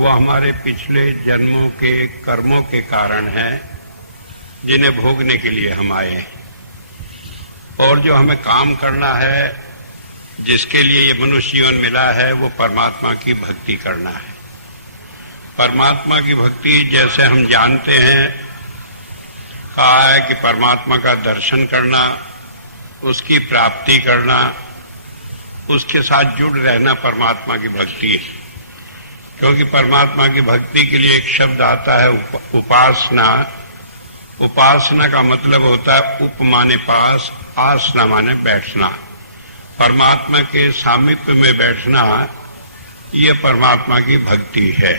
वो हमारे पिछले जन्मों के कर्मों के कारण है जिन्हें भोगने के लिए हम आए हैं। और जो हमें काम करना है, जिसके लिए ये मनुष्य जीवन मिला है, वो परमात्मा की भक्ति करना है। परमात्मा की भक्ति जैसे हम जानते हैं, कहा है कि परमात्मा का दर्शन करना, उसकी प्राप्ति करना, उसके साथ जुड़ रहना परमात्मा की भक्ति है। क्योंकि परमात्मा की भक्ति के लिए एक शब्द आता है उपासना। उपासना का मतलब होता है उप माने पास, आसना माने बैठना। परमात्मा के सामीप्य में बैठना, ये परमात्मा की भक्ति है।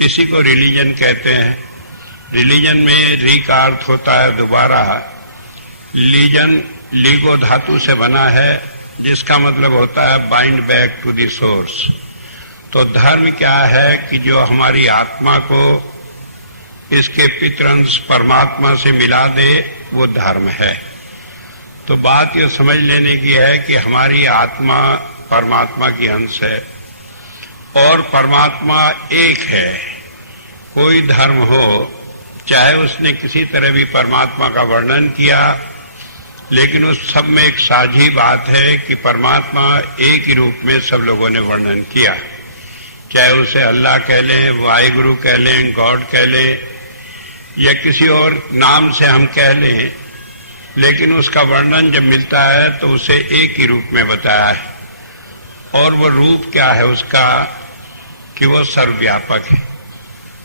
इसी को रिलीजन कहते हैं। रिलीजन में री का अर्थ होता है दोबारा। लीजन लीगो धातु से बना है, जिसका मतलब होता है bind back to the source. तो धर्म क्या है कि जो हमारी आत्मा को इसके पितरंश परमात्मा से मिला दे, वो धर्म है। तो बात ये समझ लेने की है कि हमारी आत्मा परमात्मा की अंश है और परमात्मा एक है। कोई धर्म हो, चाहे उसने किसी तरह भी परमात्मा का वर्णन किया, लेकिन उस सब में एक साझी बात है कि परमात्मा एक ही रूप में सब लोगों ने वर्णन किया। चाहे उसे अल्लाह कह लें, वाहिगुरु कह लें, गॉड कह लें, या किसी और नाम से हम कह लें, लेकिन उसका वर्णन जब मिलता है तो उसे एक ही रूप में बताया है। और वो रूप क्या है उसका कि वो सर्वव्यापक है।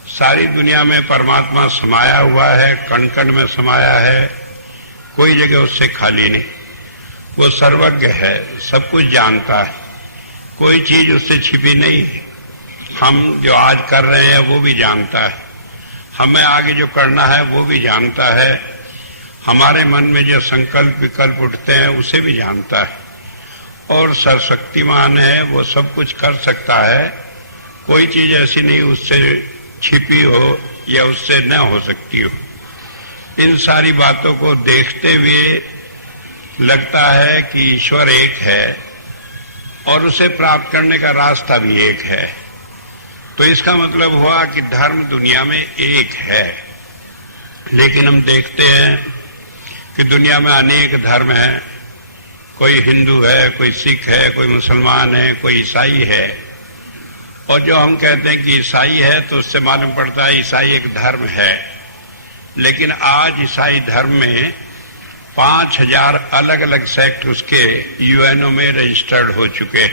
सारी दुनिया में परमात्मा समाया हुआ है, कण कण में समाया है, कोई जगह उससे खाली नहीं। वो सर्वज्ञ है, सब कुछ जानता है, कोई चीज उससे छिपी नहीं है। हम जो आज कर रहे हैं वो भी जानता है, हमें आगे जो करना है वो भी जानता है, हमारे मन में जो संकल्प विकल्प उठते हैं उसे भी जानता है। और सर्वशक्तिमान है, वो सब कुछ कर सकता है। कोई चीज ऐसी नहीं उससे छिपी हो या उससे न हो सकती हो। इन सारी बातों को देखते हुए लगता है कि ईश्वर एक है और उसे प्राप्त करने का रास्ता भी एक है। तो इसका मतलब हुआ कि धर्म दुनिया में एक है। लेकिन हम देखते हैं कि दुनिया में अनेक धर्म हैं। कोई हिंदू है, कोई सिख है, कोई मुसलमान है, कोई ईसाई है। और जो हम कहते हैं कि ईसाई है तो उससे मालूम पड़ता है ईसाई एक धर्म है। लेकिन आज ईसाई धर्म में 5000 अलग अलग सेक्ट उसके यूएनओ में रजिस्टर्ड हो चुके।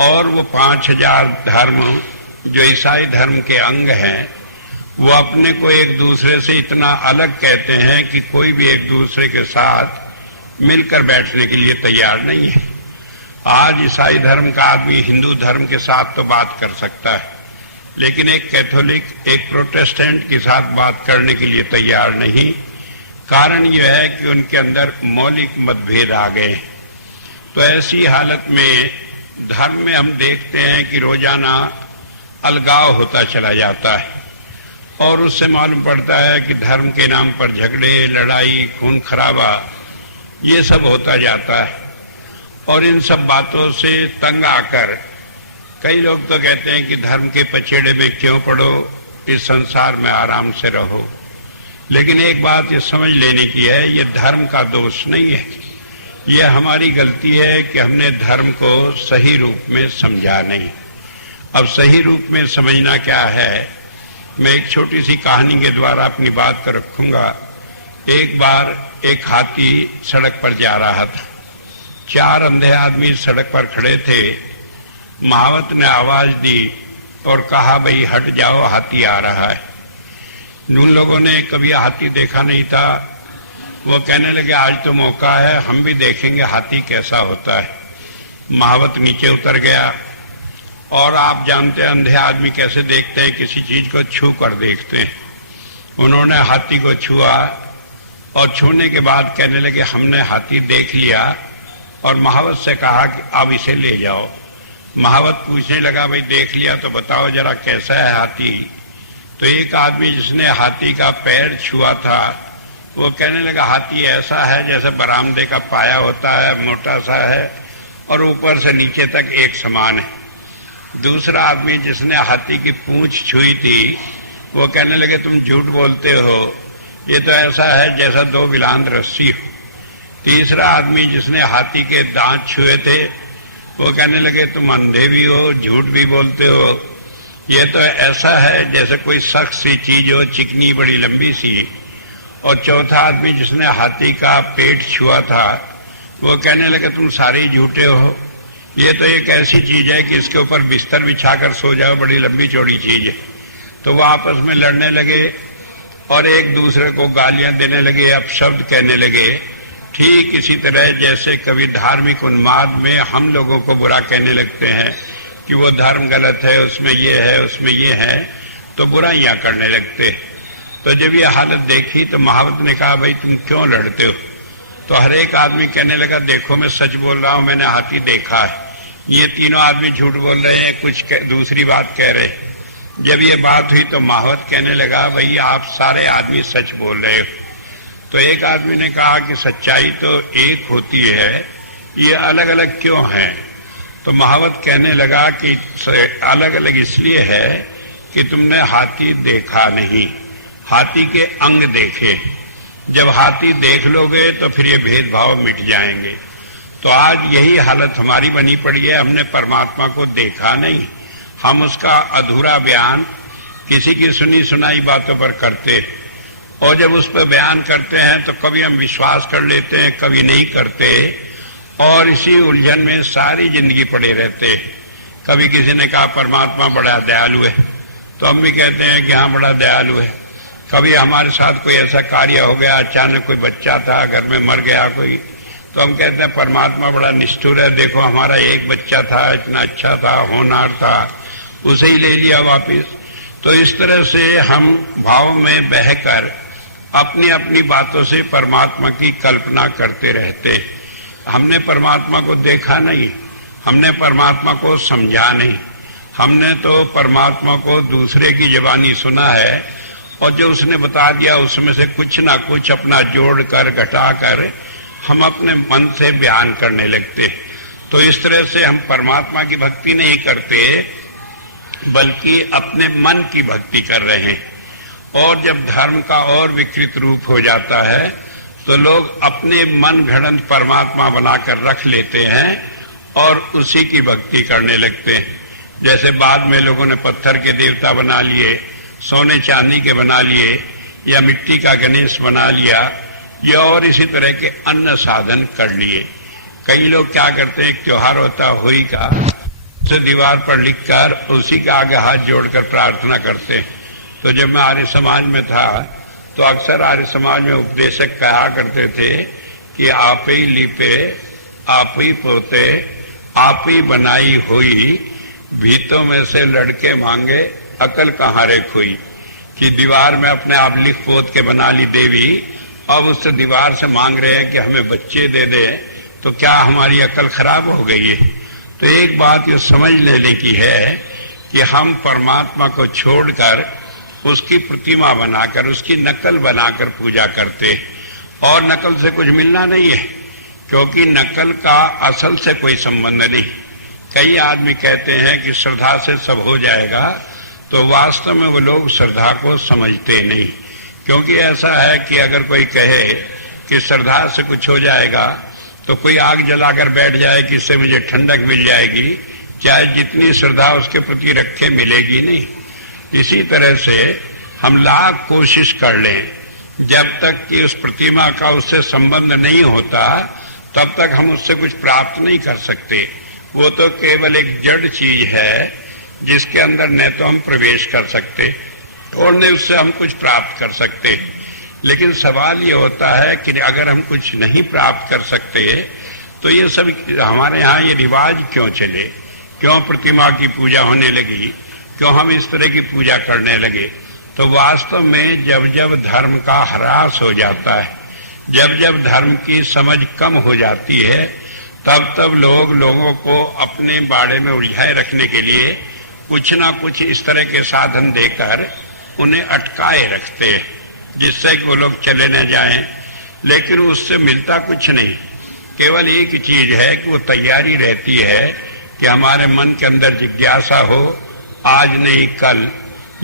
और वो 5000 धर्म जो ईसाई धर्म के अंग हैं, वो अपने को एक दूसरे से इतना अलग कहते हैं कि कोई भी एक दूसरे के साथ मिलकर बैठने के लिए तैयार नहीं है। आज ईसाई धर्म का आदमी हिंदू धर्म के साथ तो बात कर सकता है, लेकिन एक कैथोलिक, एक प्रोटेस्टेंट के साथ बात करने के लिए तैयार नहीं। कारण यह है कि उनके अंदर मौलिक मतभेद आ गए। तो ऐसी हालत में धर्म में हम देखते हैं कि रोजाना अलगाव होता चला जाता है और उससे मालूम पड़ता है कि धर्म के नाम पर झगड़े, लड़ाई, खून खराबा, ये सब होता जाता है। और इन सब बातों से तंग आकर कई लोग तो कहते हैं कि धर्म के पछेड़े में क्यों पड़ो, इस संसार में आराम से रहो। लेकिन एक बात ये समझ लेने की है, ये धर्म का दोष नहीं है, ये हमारी गलती है कि हमने धर्म को सही रूप में समझा नहीं। अब सही रूप में समझना क्या है, मैं एक छोटी सी कहानी के द्वारा अपनी बात को रखूंगा। एक बार एक हाथी सड़क पर जा रहा था। 4 अंधे आदमी सड़क पर खड़े थे। महावत ने आवाज दी और कहा, भाई हट जाओ, हाथी आ रहा है। उन लोगों ने कभी हाथी देखा नहीं था। वो कहने लगे, आज तो मौका है, हम भी देखेंगे हाथी कैसा होता है। महावत नीचे उतर गया और आप जानते हैं अंधे आदमी कैसे देखते हैं, किसी चीज को छू कर देखते हैं। उन्होंने हाथी को छुआ और छूने के बाद कहने लगे, हमने हाथी देख लिया। और महावत से कहा कि अब इसे ले जाओ। महावत पूछने लगा, भाई देख लिया तो बताओ जरा कैसा है हाथी। तो एक आदमी जिसने हाथी का पैर छुआ था, वो कहने लगा, हाथी ऐसा है जैसे बरामदे का पाया होता है, मोटा सा है और ऊपर से नीचे तक एक समान है। दूसरा आदमी जिसने हाथी की पूंछ छुई थी वो कहने लगे तुम झूठ बोलते हो, ये तो ऐसा है जैसा दो बिलांद रस्सी हो। तीसरा आदमी जिसने हाथी के दांत छुए थे वो कहने लगे तुम अंधे भी हो, झूठ भी बोलते हो, ये तो ऐसा है जैसे कोई सख्त सी चीज हो, चिकनी बड़ी लंबी सी। और चौथा आदमी जिसने हाथी का पेट छुआ था वो कहने लगे तुम सारे झूठे हो, ये तो एक ऐसी चीज है कि इसके ऊपर बिस्तर बिछाकर सो जाओ, बड़ी लंबी चौड़ी चीज है। तो वो आपस में लड़ने लगे और एक दूसरे को गालियां देने लगे, अपशब्द कहने लगे। ठीक इसी तरह जैसे कभी धार्मिक उन्माद में हम लोगों को बुरा कहने लगते हैं कि वो धर्म गलत है, उसमें ये है, उसमें ये है, तो बुराइयां करने लगते। तो जब ये हालत देखी तो महावत ने कहा भाई तुम क्यों लड़ते हो? तो हर एक आदमी कहने लगा देखो मैं सच बोल रहा हूं, मैंने हाथी देखा है। ये तीनों आदमी झूठ बोल रहे हैं, कुछ दूसरी बात कह रहे हैं। जब ये बात हुई तो महावत कहने लगा भाई आप सारे आदमी सच बोल रहे हो। तो एक आदमी ने कहा कि सच्चाई तो एक होती है, ये अलग अलग क्यों है? तो महावत कहने लगा कि अलग अलग इसलिए है कि तुमने हाथी देखा नहीं, हाथी के अंग देखे। जब हाथी देख लोगे तो फिर ये भेदभाव मिट जाएंगे। तो आज यही हालत हमारी बनी पड़ी है, हमने परमात्मा को देखा नहीं, हम उसका अधूरा बयान किसी की सुनी सुनाई बातों पर करते, और जब उस पर बयान करते हैं तो कभी हम विश्वास कर लेते हैं, कभी नहीं करते, और इसी उलझन में सारी जिंदगी पड़े रहते। कभी किसी ने कहा परमात्मा बड़ा दयालु है, तो हम भी कहते हैं कि हाँ बड़ा दयालु है। कभी हमारे साथ कोई ऐसा कार्य हो गया, अचानक कोई बच्चा था घर में मर गया कोई, तो हम कहते हैं परमात्मा बड़ा निष्ठुर है, देखो हमारा एक बच्चा था, इतना अच्छा था, होनहार था, उसे ही ले लिया वापिस। तो इस तरह से हम भाव में बहकर अपनी अपनी बातों से परमात्मा की कल्पना करते रहते। हमने परमात्मा को देखा नहीं, हमने परमात्मा को समझा नहीं, हमने तो परमात्मा को दूसरे की जुबानी सुना है, और जो उसने बता दिया उसमें से कुछ ना कुछ अपना जोड़कर घटाकर हम अपने मन से बयान करने लगते। तो इस तरह से हम परमात्मा की भक्ति नहीं करते बल्कि अपने मन की भक्ति कर रहे हैं। और जब धर्म का और विकृत रूप हो जाता है तो लोग अपने मन घड़ंत परमात्मा बनाकर रख लेते हैं और उसी की भक्ति करने लगते हैं। जैसे बाद में लोगों ने पत्थर के देवता बना लिए, सोने चांदी के बना लिए, या मिट्टी का गणेश बना लिया, या और इसी तरह के अन्य साधन कर लिए। कई लोग क्या करते हैं, त्योहार होता होली का, उसे दीवार पर लिखकर उसी के आगे हाथ जोड़कर प्रार्थना करते हैं। तो जब मैं आर्य समाज में था तो अक्सर आर्य समाज में उपदेशक कहा करते थे कि आप ही लिपे, आप ही पोते, आप ही बनाई हुई, भीतों में से लड़के मांगे अकल कहाँ रे खोई। कि दीवार में अपने आप लिख पोत के बना ली देवी, अब उससे दीवार से मांग रहे हैं कि हमें बच्चे दे दे, तो क्या हमारी अकल खराब हो गई है? तो एक बात ये समझ लेने की है कि हम परमात्मा को छोड़कर उसकी प्रतिमा बनाकर, उसकी नकल बनाकर पूजा करते, और नकल से कुछ मिलना नहीं है, क्योंकि नकल का असल से कोई संबंध नहीं। कई आदमी कहते हैं कि श्रद्धा से सब हो जाएगा, तो वास्तव में वो लोग श्रद्धा को समझते नहीं। क्योंकि ऐसा है कि अगर कोई कहे कि श्रद्धा से कुछ हो जाएगा तो कोई आग जलाकर बैठ जाए कि इससे मुझे ठंडक मिल जाएगी, चाहे जितनी श्रद्धा उसके प्रति रखे मिलेगी नहीं। इसी तरह से हम लाख कोशिश कर लें, जब तक कि उस प्रतिमा का उससे संबंध नहीं होता तब तक हम उससे कुछ प्राप्त नहीं कर सकते। वो तो केवल एक जड़ चीज है जिसके अंदर न तो हम प्रवेश कर सकते और न उससे हम कुछ प्राप्त कर सकते। लेकिन सवाल ये होता है कि अगर हम कुछ नहीं प्राप्त कर सकते तो ये सब हमारे यहाँ ये रिवाज क्यों चले, क्यों प्रतिमा की पूजा होने लगी, क्यों हम इस तरह की पूजा करने लगे? तो वास्तव में जब जब धर्म का ह्रास हो जाता है, जब जब धर्म की समझ कम हो जाती है, तब तब लोगों को अपने बाड़े में उलझाए रखने के लिए कुछ ना कुछ इस तरह के साधन देकर उन्हें अटकाए रखते हैं, जिससे कि वो लोग चले न जाएं। लेकिन उससे मिलता कुछ नहीं, केवल एक चीज है कि वो तैयारी रहती है कि हमारे मन के अंदर जिज्ञासा हो, आज नहीं कल,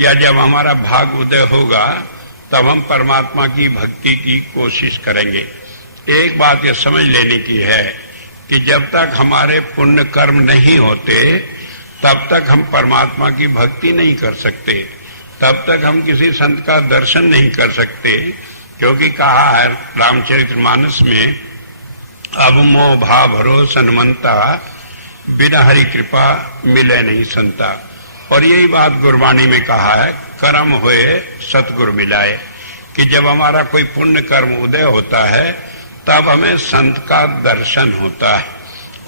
या जब हमारा भाग उदय होगा तब हम परमात्मा की भक्ति की कोशिश करेंगे। एक बात ये समझ लेने की है कि जब तक हमारे पुण्य कर्म नहीं होते तब तक हम परमात्मा की भक्ति नहीं कर सकते, तब तक हम किसी संत का दर्शन नहीं कर सकते। क्योंकि कहा है रामचरितमानस में, अब मोह भाव भरोसा मनता, बिना हरि कृपा मिले नहीं संता। और यही बात गुरबाणी में कहा है, कर्म हुए सतगुरु मिलाए, कि जब हमारा कोई पुण्य कर्म उदय होता है तब हमें संत का दर्शन होता है।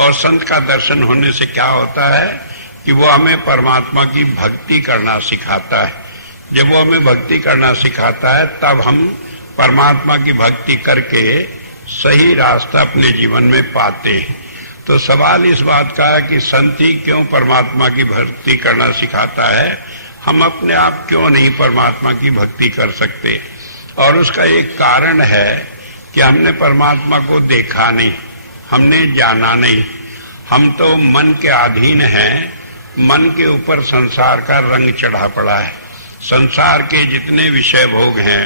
और संत का दर्शन होने से क्या होता है कि वो हमें परमात्मा की भक्ति करना सिखाता है। जब वो हमें भक्ति करना सिखाता है तब हम परमात्मा की भक्ति करके सही रास्ता अपने जीवन में पाते हैं। तो सवाल इस बात का है कि संत ही क्यों परमात्मा की भक्ति करना सिखाता है, हम अपने आप क्यों नहीं परमात्मा की भक्ति कर सकते। और उसका एक कारण है कि हमने परमात्मा को देखा नहीं, हमने जाना नहीं। हम तो मन के अधीन हैं, मन के ऊपर संसार का रंग चढ़ा पड़ा है। संसार के जितने विषय भोग हैं,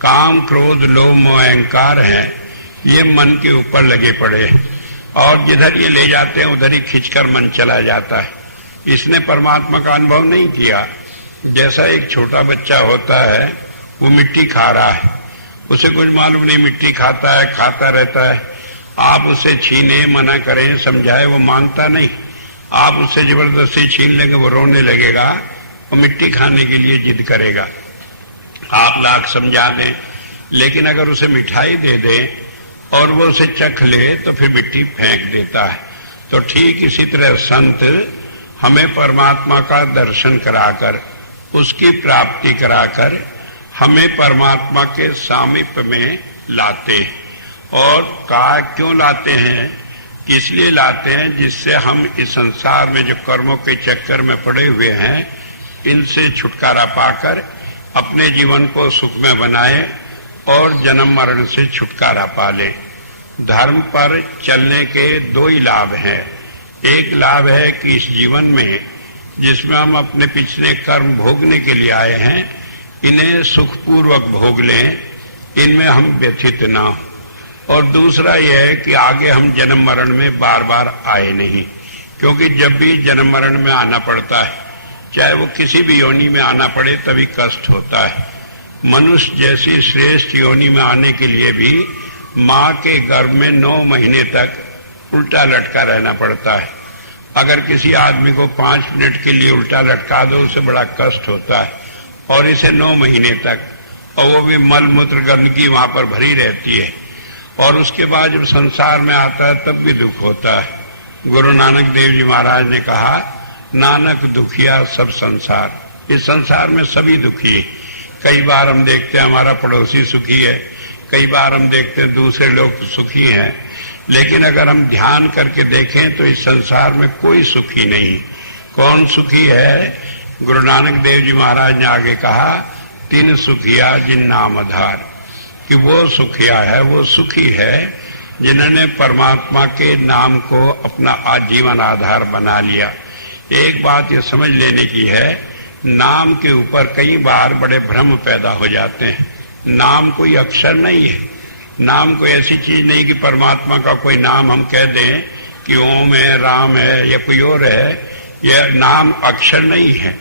काम क्रोध लोभ मोह अहंकार हैं, ये मन के ऊपर लगे पड़े हैं और जिधर ये ले जाते हैं उधर ही खींचकर मन चला जाता है। इसने परमात्मा का अनुभव नहीं किया। जैसा एक छोटा बच्चा होता है, वो मिट्टी खा रहा है, उसे कुछ मालूम नहीं, मिट्टी खाता है, खाता रहता है। आप उसे छीने, मना करें, समझाए, वो मानता नहीं। आप उससे जबरदस्ती छीन लेंगे, वो रोने लगेगा, वो मिट्टी खाने के लिए जिद करेगा। आप लाख समझा दें, लेकिन अगर उसे मिठाई दे दें और वो उसे चख ले तो फिर मिट्टी फेंक देता है। तो ठीक इसी तरह संत हमें परमात्मा का दर्शन कराकर, उसकी प्राप्ति कराकर हमें परमात्मा के सामीप्य में लाते हैं। और कहा क्यों लाते हैं, किस लिए लाते हैं, जिससे हम इस संसार में जो कर्मों के चक्कर में पड़े हुए हैं, इनसे छुटकारा पाकर अपने जीवन को सुखमय बनाए और जन्म मरण से छुटकारा पाले। धर्म पर चलने के दो ही लाभ हैं। एक लाभ है कि इस जीवन में जिसमें हम अपने पिछले कर्म भोगने के लिए आए हैं, इन्हें सुखपूर्वक भोग लें, इनमें हम व्यथित ना हो। और दूसरा यह है कि आगे हम जन्म मरण में बार बार आए नहीं, क्योंकि जब भी जन्म मरण में आना पड़ता है, चाहे वो किसी भी योनि में आना पड़े, तभी कष्ट होता है। मनुष्य जैसी श्रेष्ठ योनि में आने के लिए भी माँ के गर्भ में 9 महीने तक उल्टा लटका रहना पड़ता है। अगर किसी आदमी को 5 मिनट के लिए उल्टा लटका दो, उसे बड़ा कष्ट होता है, और इसे 9 महीने तक, और वो भी मल मूत्र गंदगी वहां पर भरी रहती है। और उसके बाद जब संसार में आता है तब भी दुख होता है। गुरु नानक देव जी महाराज ने कहा, नानक दुखिया सब संसार। इस संसार में सभी दुखी है। कई बार हम देखते हैं हमारा पड़ोसी सुखी है, कई बार हम देखते हैं दूसरे लोग सुखी हैं, लेकिन अगर हम ध्यान करके देखें तो इस संसार में कोई सुखी नहीं। कौन सुखी है? गुरु नानक देव जी महाराज ने आगे कहा, 3 सुखिया जिन नाम आधार, कि वो सुखिया है, वो सुखी है जिन्होंने परमात्मा के नाम को अपना आजीवन आधार बना लिया। एक बात ये समझ लेने की है, नाम के ऊपर कई बार बड़े भ्रम पैदा हो जाते हैं। नाम कोई अक्षर नहीं है, नाम कोई ऐसी चीज नहीं कि परमात्मा का कोई नाम हम कह दें कि ओम है, राम है या कोई और है। यह नाम अक्षर नहीं है,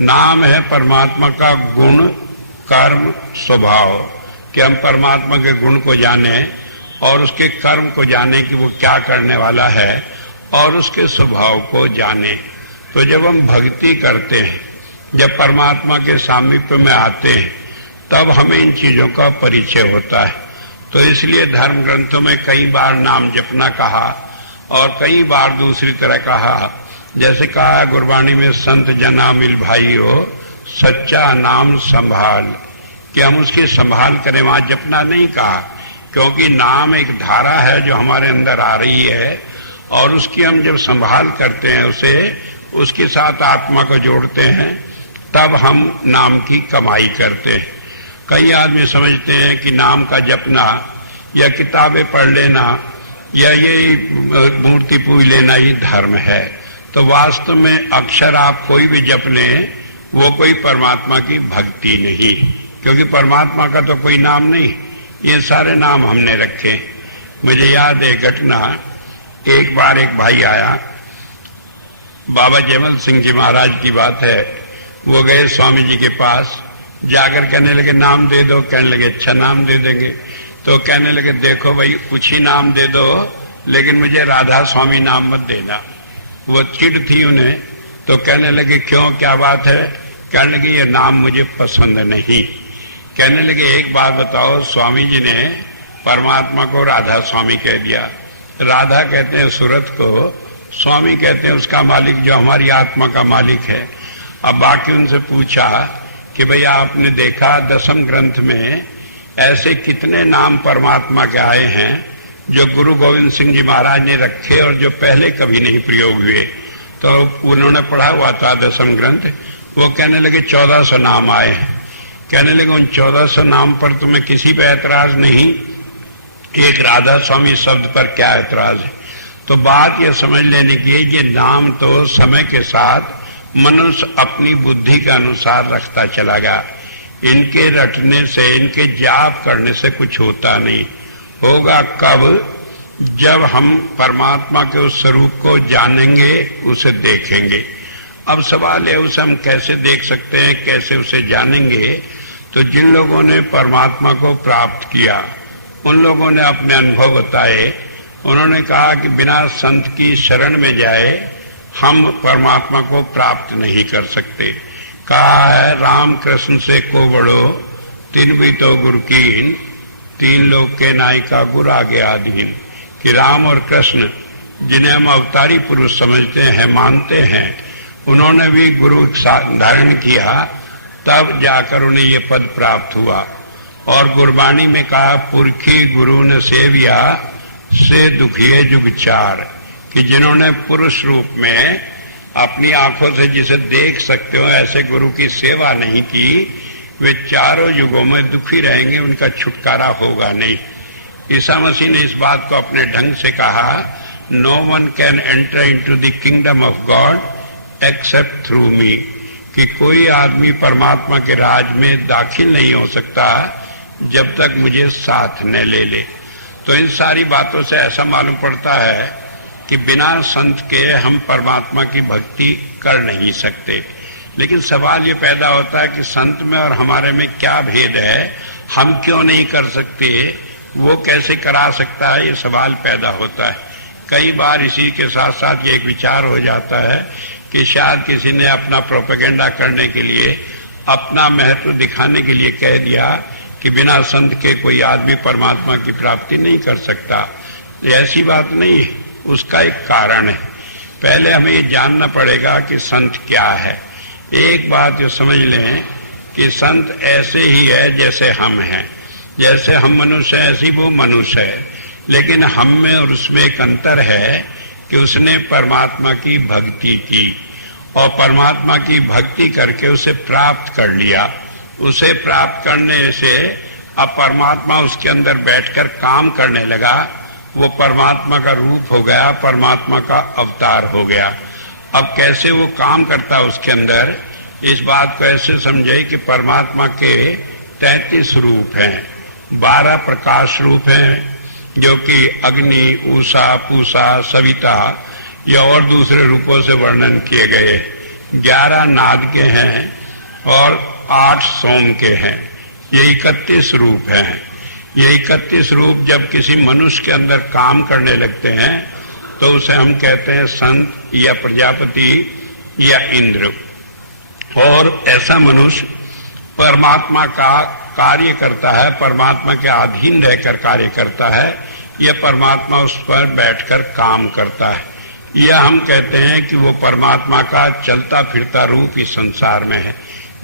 नाम है परमात्मा का गुण, कर्म, स्वभाव, कि हम परमात्मा के गुण को जाने और उसके कर्म को जाने कि वो क्या करने वाला है, और उसके स्वभाव को जाने। तो जब हम भक्ति करते हैं, जब परमात्मा के सामीप्य में आते हैं, तब हमें इन चीजों का परिचय होता है। तो इसलिए धर्म ग्रंथों में कई बार नाम जपना कहा और कई बार दूसरी तरह कहा। जैसे कहा गुरबाणी में, संत जना मिल भाइयों सच्चा नाम संभाल, कि हम उसकी संभाल करें। वहां जपना नहीं कहा, क्योंकि नाम एक धारा है जो हमारे अंदर आ रही है, और उसकी हम जब संभाल करते हैं, उसे उसके साथ आत्मा को जोड़ते हैं, तब हम नाम की कमाई करते हैं। कई आदमी समझते हैं कि नाम का जपना या किताबें पढ़ लेना या ये मूर्ति पूज लेना ही धर्म है। तो वास्तव में अक्षर आप कोई भी जप लें, वो कोई परमात्मा की भक्ति नहीं, क्योंकि परमात्मा का तो कोई नाम नहीं, ये सारे नाम हमने रखे। मुझे याद है घटना, एक बार एक भाई आया, बाबा जयमल सिंह जी महाराज की बात है, वो गए स्वामी जी के पास, जाकर कहने लगे नाम दे दो। कहने लगे अच्छा नाम दे देंगे। तो कहने लगे देखो भाई कुछ ही नाम दे दो, लेकिन मुझे राधा स्वामी नाम मत देना। वो चिढ़ थी उन्हें, तो कहने लगे क्यों, क्या बात है? कहने लगे ये नाम मुझे पसंद नहीं। कहने लगे एक बात बताओ, स्वामी जी ने परमात्मा को राधा स्वामी कह दिया, राधा कहते हैं सूरत को, स्वामी कहते हैं उसका मालिक जो हमारी आत्मा का मालिक है। अब बाकी उनसे पूछा कि भैया आपने देखा दसम ग्रंथ में ऐसे कितने नाम परमात्मा के आए हैं जो गुरु गोविंद सिंह जी महाराज ने रखे और जो पहले कभी नहीं प्रयोग हुए? तो उन्होंने पढ़ा हुआ था दसम ग्रंथ। वो कहने लगे 1400 नाम आए हैं। कहने लगे उन 1400 नाम पर तुम्हें किसी पे ऐतराज नहीं, एक राधा स्वामी शब्द पर क्या ऐतराज है? तो बात यह समझ लेने की, ये नाम तो समय के साथ मनुष्य अपनी बुद्धि के अनुसार रखता चला गया। इनके रटने से, इनके जाप करने से कुछ होता नहीं। होगा कब? जब हम परमात्मा के उस स्वरूप को जानेंगे, उसे देखेंगे। अब सवाल है उसे हम कैसे देख सकते हैं, कैसे उसे जानेंगे? तो जिन लोगों ने परमात्मा को प्राप्त किया, उन लोगों ने अपने अनुभव बताए। उन्होंने कहा कि बिना संत की शरण में जाए हम परमात्मा को प्राप्त नहीं कर सकते। कहा है राम कृष्ण से को बड़ो, तीन भी तो गुरु कीन, तीन लोग के नायिका गुरु आगे आधीन। कि राम और कृष्ण जिन्हें हम अवतारी पुरुष समझते हैं, मानते हैं, उन्होंने भी गुरु धारण किया, तब जाकर उन्हें ये पद प्राप्त हुआ। और गुरबाणी में कहा पुरखी गुरु ने सेविया से दुखिए जुग चार, कि जिन्होंने पुरुष रूप में अपनी आंखों से जिसे देख सकते हो ऐसे गुरु की सेवा नहीं की, वे चारों युगों में दुखी रहेंगे, उनका छुटकारा होगा नहीं। ईसा मसीह ने इस बात को अपने ढंग से कहा, no one can enter into the kingdom of God except through me, कि कोई आदमी परमात्मा के राज में दाखिल नहीं हो सकता जब तक मुझे साथ न ले ले। तो इन सारी बातों से ऐसा मालूम पड़ता है कि बिना संत के हम परमात्मा की भक्ति कर नहीं सकते। लेकिन सवाल ये पैदा होता है कि संत में और हमारे में क्या भेद है, हम क्यों नहीं कर सकते, वो कैसे करा सकता है, ये सवाल पैदा होता है। कई बार इसी के साथ साथ ये एक विचार हो जाता है कि शायद किसी ने अपना प्रोपेगेंडा करने के लिए, अपना महत्व दिखाने के लिए कह दिया कि बिना संत के कोई आदमी परमात्मा की प्राप्ति नहीं कर सकता। ऐसी बात नहीं है, उसका एक कारण है। पहले हमें ये जानना पड़ेगा कि संत क्या है। एक बात जो समझ लें कि संत ऐसे ही है जैसे हम हैं, जैसे हम मनुष्य हैं ऐसी वो मनुष्य है, लेकिन हम में और उसमें एक अंतर है कि उसने परमात्मा की भक्ति की और परमात्मा की भक्ति करके उसे प्राप्त कर लिया। उसे प्राप्त करने से अब परमात्मा उसके अंदर बैठकर काम करने लगा, वो परमात्मा का रूप हो गया, परमात्मा का अवतार हो गया। अब कैसे वो काम करता है उसके अंदर, इस बात को ऐसे समझे कि परमात्मा के 33 रूप हैं, 12 प्रकाश रूप हैं जो कि अग्नि, उषा, पूषा, सविता या और दूसरे रूपों से वर्णन किए गए, 11 नाद के हैं और 8 सोम के हैं। ये 31 रूप हैं। ये 31 रूप जब किसी मनुष्य के अंदर काम करने लगते हैं तो उसे हम कहते हैं संत या प्रजापति या इंद्र। और ऐसा मनुष्य परमात्मा का कार्य करता है, परमात्मा के अधीन रहकर कार्य करता है, या परमात्मा उस पर बैठकर काम करता है। यह हम कहते हैं कि वो परमात्मा का चलता फिरता रूप इस संसार में है।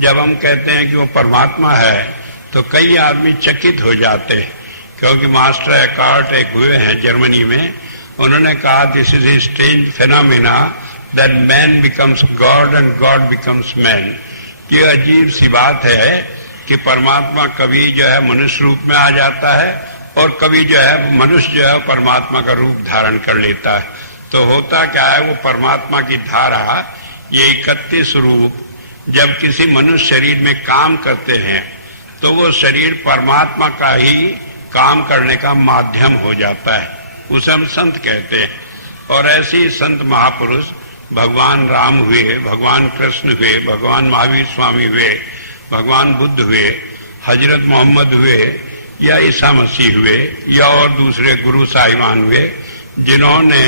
जब हम कहते हैं कि वो परमात्मा है तो कई आदमी चकित हो जाते हैं, क्योंकि मास्टर एकार्ट एक हुए हैं जर्मनी में, उन्होंने कहा this is a strange phenomena that man becomes God and God becomes man. ये अजीब सी बात है कि परमात्मा कभी जो है मनुष्य रूप में आ जाता है और कभी जो है मनुष्य जो है परमात्मा का रूप धारण कर लेता है। तो होता क्या है, वो परमात्मा की धारा, ये 31 रूप जब किसी मनुष्य शरीर में काम करते हैं तो वो शरीर परमात्मा का ही काम करने का माध्यम हो जाता है, उसे हम संत कहते हैं। और ऐसे ही संत महापुरुष भगवान राम हुए, भगवान कृष्ण हुए, भगवान महावीर स्वामी हुए, भगवान बुद्ध हुए, हजरत मोहम्मद हुए, या ईसा मसीह हुए, या और दूसरे गुरु साहिबान हुए, जिन्होंने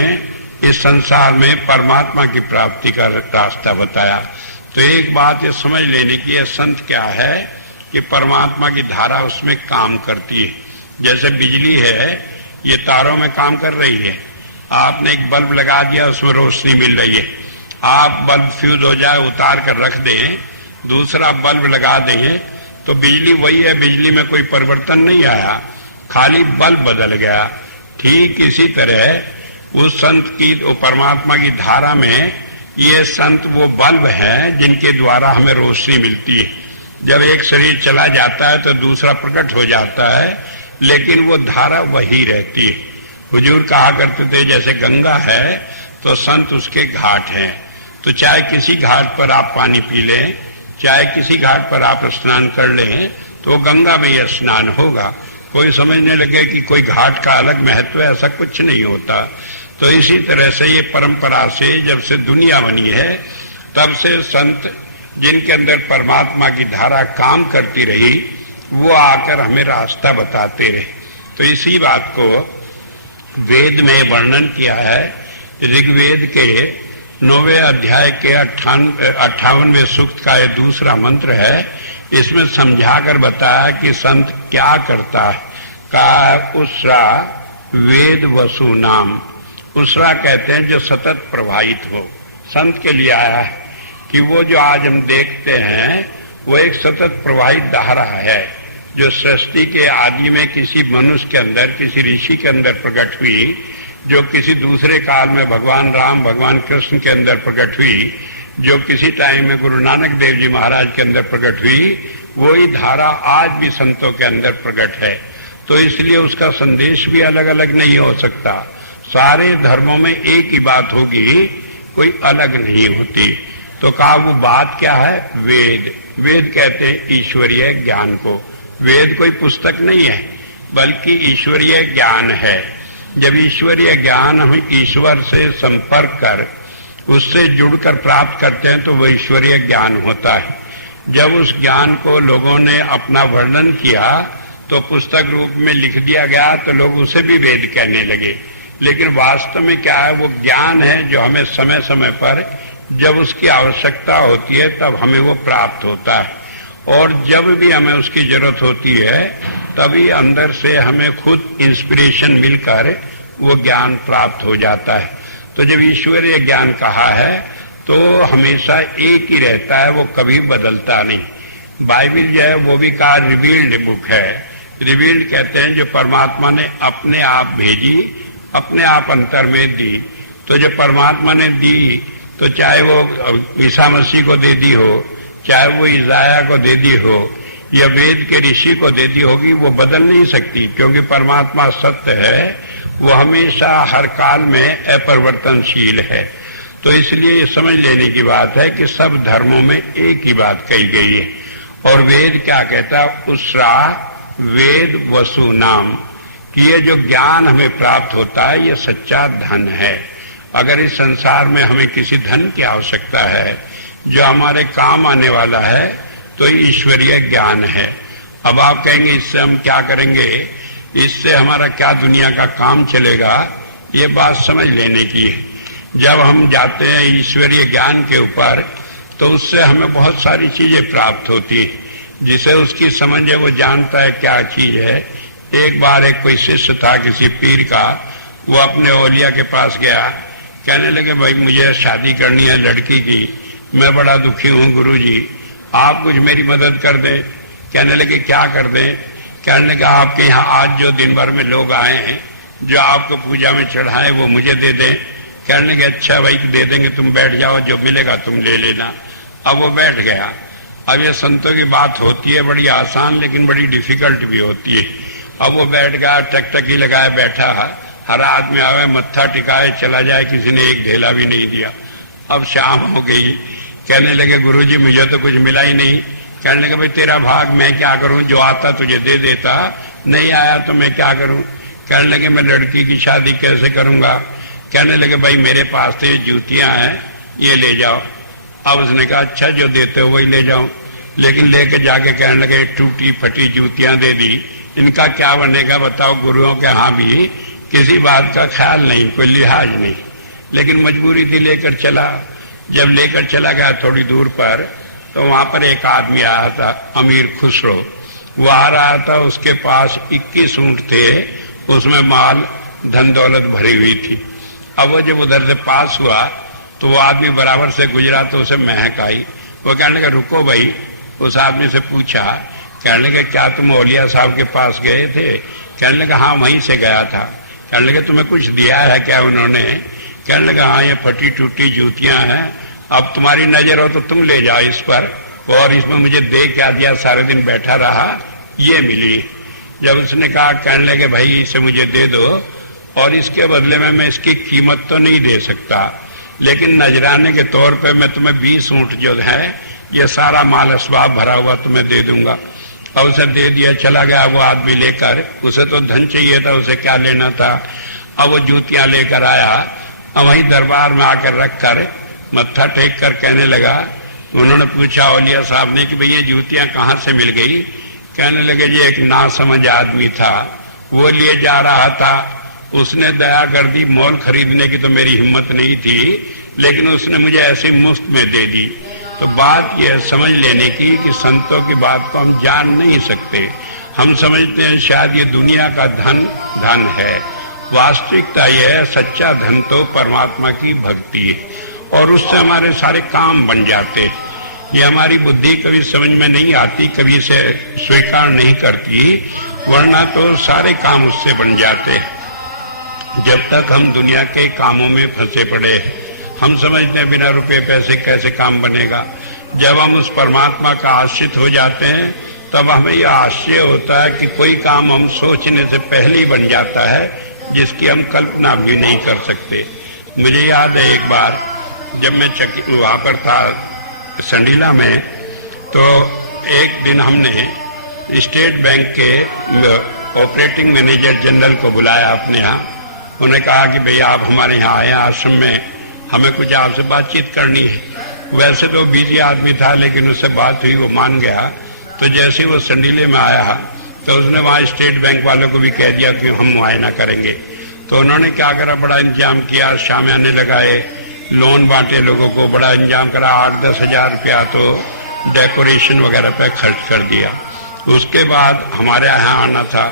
इस संसार में परमात्मा की प्राप्ति का रास्ता बताया। तो एक बात ये समझ लेने की है, संत क्या है कि परमात्मा की धारा उसमें काम करती है। जैसे बिजली है, ये तारों में काम कर रही है। आपने एक बल्ब लगा दिया, उसमें रोशनी मिल रही है। आप बल्ब फ्यूज हो जाए, उतार कर रख दें, दूसरा बल्ब लगा दें, तो बिजली वही है, बिजली में कोई परिवर्तन नहीं आया, खाली बल्ब बदल गया। ठीक इसी तरह वो संत की, वो परमात्मा की धारा में ये संत वो बल्ब है जिनके द्वारा हमें रोशनी मिलती है। जब एक शरीर चला जाता है तो दूसरा प्रकट हो जाता है, लेकिन वो धारा वही रहती है। हुजूर कहा करते थे जैसे गंगा है तो संत उसके घाट हैं। तो चाहे किसी घाट पर आप पानी पी लें, चाहे किसी घाट पर आप स्नान कर लें, तो गंगा में यह स्नान होगा। कोई समझने लगे कि कोई घाट का अलग महत्व है, ऐसा कुछ नहीं होता। तो इसी तरह से ये परंपरा से जब से दुनिया बनी है तब से संत जिनके अंदर परमात्मा की धारा काम करती रही, वो आकर हमें रास्ता बताते रहे। तो इसी बात को वेद में वर्णन किया है। ऋग्वेद के 9वें अध्याय के 58वें सूक्त का ये दूसरा मंत्र है। इसमें समझाकर बताया कि संत क्या करता है। का उसरा वेद वसु नाम, उसरा कहते हैं जो सतत प्रवाहित हो। संत के लिए आया है कि वो जो आज हम देखते हैं वो एक सतत प्रवाहित धारा है, जो सृष्टि के आदि में किसी मनुष्य के अंदर, किसी ऋषि के अंदर प्रकट हुई, जो किसी दूसरे काल में भगवान राम, भगवान कृष्ण के अंदर प्रकट हुई, जो किसी टाइम में गुरु नानक देव जी महाराज के अंदर प्रकट हुई, वही धारा आज भी संतों के अंदर प्रकट है। तो इसलिए उसका संदेश भी अलग अलग नहीं हो सकता। सारे धर्मों में एक ही बात होगी, कोई अलग नहीं होती। तो कहा वो बात क्या है? वेद। वेद कहते हैं ईश्वरीय ज्ञान को। वेद कोई पुस्तक नहीं है, बल्कि ईश्वरीय ज्ञान है। जब ईश्वरीय ज्ञान हम ईश्वर से संपर्क कर, उससे जुड़कर प्राप्त करते हैं तो वो ईश्वरीय ज्ञान होता है। जब उस ज्ञान को लोगों ने अपना वर्णन किया तो पुस्तक रूप में लिख दिया गया, तो लोग उसे भी वेद कहने लगे। लेकिन वास्तव में क्या है? वो ज्ञान है जो हमें समय समय पर जब उसकी आवश्यकता होती है तब हमें वो प्राप्त होता है, और जब भी हमें उसकी जरूरत होती है तभी अंदर से हमें खुद इंस्पिरेशन मिलकर वो ज्ञान प्राप्त हो जाता है। तो जब ईश्वरीय ज्ञान कहा है तो हमेशा एक ही रहता है, वो कभी बदलता नहीं। बाइबल जो है वो भी कहा रिवील्ड बुक है। रिवील्ड कहते हैं जो परमात्मा ने अपने आप भेजी, अपने आप अंतर में दी। तो जब परमात्मा ने दी तो चाहे वो ईसा मसीह को दे दी हो, चाहे वो इसाया को दे दी हो, या वेद के ऋषि को देती होगी, वो बदल नहीं सकती, क्योंकि परमात्मा सत्य है, वो हमेशा हर काल में अपरिवर्तनशील है। तो इसलिए ये समझ लेने की बात है कि सब धर्मों में एक ही बात कही गई है। और वेद क्या कहता है? उसरा वेद वसु नाम, कि ये जो ज्ञान हमें प्राप्त होता है ये सच्चा धन है। अगर इस संसार में हमें किसी धन की आवश्यकता है जो हमारे काम आने वाला है, तो ईश्वरीय ज्ञान है। अब आप कहेंगे इससे हम क्या करेंगे, इससे हमारा क्या दुनिया का काम चलेगा? ये बात समझ लेने की है। जब हम जाते हैं ईश्वरीय ज्ञान के ऊपर तो उससे हमें बहुत सारी चीजें प्राप्त होती है। जिसे उसकी समझ है वो जानता है क्या चीज है। एक बार एक कोई शिष्य था किसी पीर का, वो अपने औलिया के पास गया, कहने लगे भाई मुझे शादी करनी है लड़की की, मैं बड़ा दुखी हूँ गुरुजी, आप कुछ मेरी मदद कर दें। कहने लगे क्या कर दें? कहने लगे आपके यहाँ आज जो दिन भर में लोग आए हैं, जो आपको पूजा में चढ़ाए वो मुझे दे दें। कहने लगे अच्छा भाई दे देंगे, तुम बैठ जाओ, जो मिलेगा तुम ले लेना। अब वो बैठ गया। अब ये संतों की बात होती है बड़ी आसान, लेकिन बड़ी डिफिकल्ट भी होती है। अब वो बैठ गया, टकटकी लगाए बैठा, हर आदमी आवे, मत्था टिकाए, चला जाए, किसी ने एक ढेला भी नहीं दिया। अब शाम हो गई, कहने लगे गुरुजी मुझे तो कुछ मिला ही नहीं। कहने लगे भाई तेरा भाग, मैं क्या करूं, जो आता तुझे दे देता, नहीं आया तो मैं क्या करूं। कहने लगे मैं लड़की की शादी कैसे करूंगा। कहने लगे भाई मेरे पास तो ये जूतियां हैं, ये ले जाओ। अब उसने कहा अच्छा जो देते हो वही ले जाओ, लेकिन लेके जाके कहने लगे टूटी फटी जूतियां दे दी, इनका क्या बनेगा बताओ। गुरुओं के यहाँ भी किसी बात का ख्याल नहीं, कोई लिहाज नहीं, लेकिन मजबूरी थी, लेकर चला। जब लेकर चला गया थोड़ी दूर पर, तो वहां पर एक आदमी आया था, अमीर खुसरो। वो आ रहा था, उसके पास 21 ऊंट थे, उसमें माल धन दौलत भरी हुई थी। अब वो जब उधर से पास हुआ तो वो आदमी बराबर से गुजरा तो उसे महक आई। वो कहने लगा रुको भाई। उस आदमी से पूछा, कहने लगे क्या तुम औलिया साहब के पास गए थे। कहने लगा हाँ वहीं से गया था। कहने लगे तुम्हें कुछ दिया है क्या उन्होंने। कहने लगा हाँ ये फटी टूटी जूतियां हैं, अब तुम्हारी नजर हो तो तुम ले जाओ इस पर, और इसमें मुझे दे क्या दिया, सारे दिन बैठा रहा, ये मिली। जब उसने कहा, कहने लगे भाई इसे मुझे दे दो, और इसके बदले में मैं इसकी कीमत तो नहीं दे सकता, लेकिन नजराने के तौर पे मैं तुम्हें 20 ऊंट जो है ये सारा माल असबाब भरा हुआ तुम्हें दे दूंगा। और उसे दे दिया, चला गया वो आदमी लेकर। उसे तो धन चाहिए था, उसे क्या लेना था। अब वो जूतियां लेकर आया, अब वहीं दरबार में आकर रख कर मत्था टेक कर कहने लगा। उन्होंने पूछा औलिया साहब ने कि भाई ये जूतियां कहाँ से मिल गई। कहने लगे ये एक नासमझ आदमी था, वो लिए जा रहा था, उसने दया कर दी, मोल खरीदने की तो मेरी हिम्मत नहीं थी, लेकिन उसने मुझे ऐसे मुफ्त में दे दी। तो बात यह समझ लेने की कि संतों की बात को हम जान नहीं सकते। हम समझते हैं शायद ये दुनिया का धन है, वास्तविकता यह है सच्चा धन तो परमात्मा की भक्ति है, और उससे हमारे सारे काम बन जाते। ये हमारी बुद्धि कभी समझ में नहीं आती, कभी इसे स्वीकार नहीं करती, वरना तो सारे काम उससे बन जाते। जब तक हम दुनिया के कामों में फंसे पड़े, हम समझते हैं बिना रुपए पैसे कैसे काम बनेगा। जब हम उस परमात्मा का आश्रित हो जाते हैं, तब हमें यह आश्चर्य होता है कि कोई काम हम सोचने से पहले ही बन जाता है, जिसकी हम कल्पना भी नहीं कर सकते। मुझे याद है एक बार जब मैं वहां पर था संडीला में, तो एक दिन हमने स्टेट बैंक के ऑपरेटिंग मैनेजर जनरल को बुलाया अपने यहाँ। उन्हें कहा कि भैया आप हमारे यहाँ आए आश्रम में, हमें कुछ आपसे बातचीत करनी है। वैसे तो बिजी आदमी था, लेकिन उससे बात हुई, वो मान गया। तो जैसे वो संडीले में आया तो उसने वहाँ स्टेट बैंक वालों को भी कह दिया कि हम मुआयना करेंगे। तो उन्होंने क्या करा, बड़ा इंतजाम किया, शामियाने लगाए, लोन बांटे लोगों को, बड़ा इंतजाम करा। 8-10 हजार रुपया तो डेकोरेशन वगैरह पे खर्च कर दिया। उसके बाद हमारे यहाँ आना था,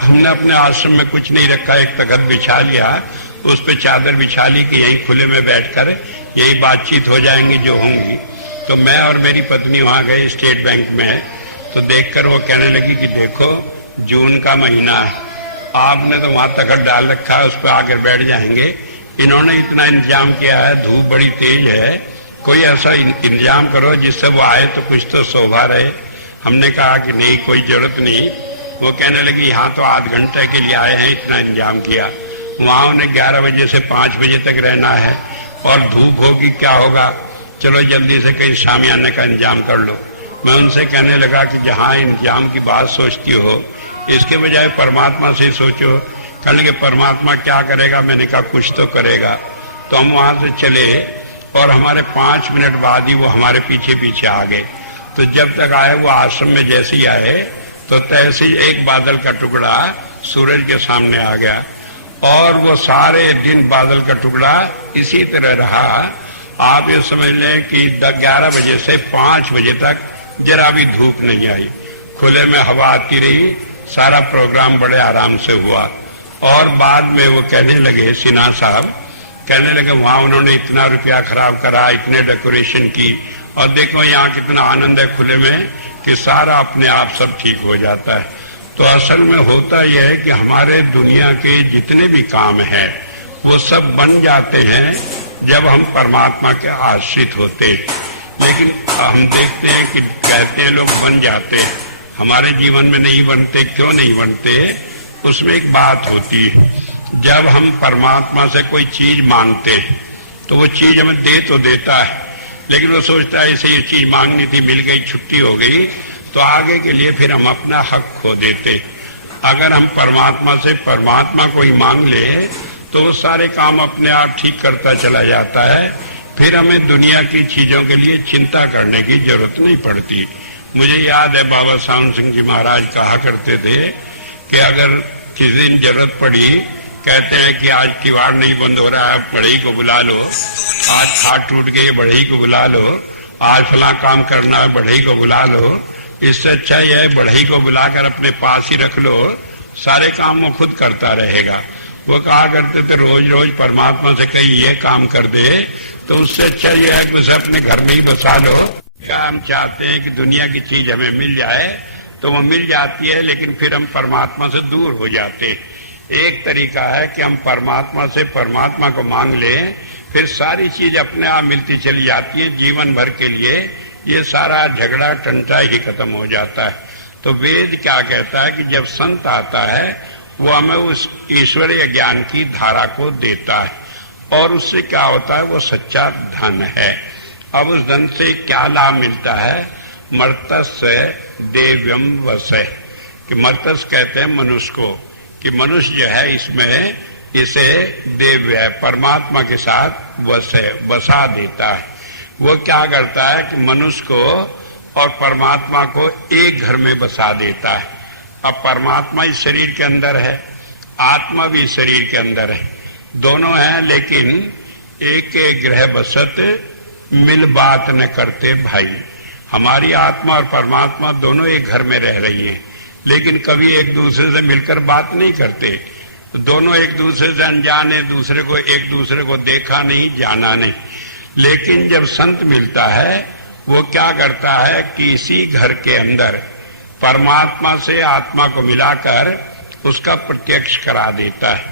हमने अपने आश्रम में कुछ नहीं रखा, एक तख्त बिछा लिया, उस पर चादर बिछा ली कि यहीं खुले में बैठकर यही बातचीत हो जाएंगी जो होंगी। तो मैं और मेरी पत्नी वहां गए स्टेट बैंक में, तो देखकर वो कहने लगी कि देखो जून का महीना है, आपने तो वहां तख्त डाल रखा है, उस पर आकर बैठ जाएंगे। इन्होंने इतना इंतजाम किया है, धूप बड़ी तेज है, कोई ऐसा इंतजाम करो जिससे वो आए तो कुछ तो शोभा रहे। हमने कहा कि नहीं कोई जरूरत नहीं। वो कहने लगी यहाँ तो आध घंटे के लिए आए हैं, इतना इंतजाम किया। वहां उन्हें 11 बजे से 5 बजे तक रहना है, और धूप होगी क्या होगा, चलो जल्दी से कहीं शामियाने का इंतजाम कर लो। मैं उनसे कहने लगा कि जहाँ इंतजाम की बात सोचती हो, इसके बजाय परमात्मा से सोचो। कहने लगे परमात्मा क्या करेगा। मैंने कहा कुछ तो करेगा। तो हम वहां से चले, और हमारे 5 मिनट बाद ही वो हमारे पीछे पीछे आ गए। तो जब तक आए वो आश्रम में जैसे ही आए, तो तैसे एक बादल का टुकड़ा सूरज के सामने आ गया, और वो सारे दिन बादल का टुकड़ा इसी तरह रहा। आप ये समझ लें कि 11 बजे से 5 बजे तक जरा भी धूप नहीं आई, खुले में हवा आती रही, सारा प्रोग्राम बड़े आराम से हुआ। और बाद में वो कहने लगे, सिन्हा साहब कहने लगे वहां उन्होंने इतना रुपया खराब करा, इतने डेकोरेशन की, और देखो यहाँ कितना आनंद है खुले में, कि सारा अपने आप सब ठीक हो जाता है। तो असल में होता यह है कि हमारे दुनिया के जितने भी काम हैं वो सब बन जाते हैं जब हम परमात्मा के आश्रित होते हैं। लेकिन हम देखते हैं कि कहते हैं लोग बन जाते हैं, हमारे जीवन में नहीं बनते। क्यों नहीं बनते? उसमें एक बात होती है, जब हम परमात्मा से कोई चीज मांगते हैं तो वो चीज हमें दे तो देता है, लेकिन वो सोचता है इसे ये चीज मांगनी थी, मिल गई, छुट्टी हो गई, तो आगे के लिए फिर हम अपना हक खो देते। अगर हम परमात्मा से परमात्मा को ही मांग ले तो वो सारे काम अपने आप ठीक करता चला जाता है, फिर हमें दुनिया की चीजों के लिए चिंता करने की जरूरत नहीं पड़ती। मुझे याद है बाबा सावन सिंह जी महाराज कहा करते थे कि अगर किसी दिन जरूरत पड़ी, कहते हैं कि आज किवाड़ नहीं बंद हो रहा है, बढ़ई को बुला लो, आज खाट टूट गई, बढ़ई को बुला लो, आज फला काम करना है, बढ़ई को बुला लो, इससे अच्छा यह है बढ़ई को बुलाकर अपने पास ही रख लो, सारे काम वो खुद करता रहेगा। वो कहा करते थे रोज रोज परमात्मा से कहीं ये काम कर दे तो उससे अच्छा यह है कि उसे अपने घर में ही बसा लो। क्या हम चाहते हैं कि दुनिया की चीज हमें मिल जाए तो वो मिल जाती है, लेकिन फिर हम परमात्मा से दूर हो जाते हैं। एक तरीका है कि हम परमात्मा से परमात्मा को मांग लें, फिर सारी चीज अपने आप मिलती चली जाती है, जीवन भर के लिए ये सारा झगड़ा टंटा ही खत्म हो जाता है। तो वेद क्या कहता है कि जब संत आता है वो हमें उस ईश्वरीय ज्ञान की धारा को देता है और उससे क्या होता है, वो सच्चा धन है। अब उस धन से क्या लाभ मिलता है, मर्तस्य देव्यम वसै, कि मर्तस कहते हैं मनुष्य को, कि मनुष्य जो है इसमें इसे देव्य है, परमात्मा के साथ बसा देता है। वो क्या करता है कि मनुष्य को और परमात्मा को एक घर में बसा देता है। अब परमात्मा इस शरीर के अंदर है, आत्मा भी शरीर के अंदर है, दोनों हैं, लेकिन एक गृह बसत मिल बात न करते भाई। हमारी आत्मा और परमात्मा दोनों एक घर में रह रही हैं, लेकिन कभी एक दूसरे से मिलकर बात नहीं करते। दोनों एक दूसरे से अनजान है, दूसरे को एक दूसरे को देखा नहीं, जाना नहीं। लेकिन जब संत मिलता है वो क्या करता है कि इसी घर के अंदर परमात्मा से आत्मा को मिलाकर उसका प्रत्यक्ष करा देता है।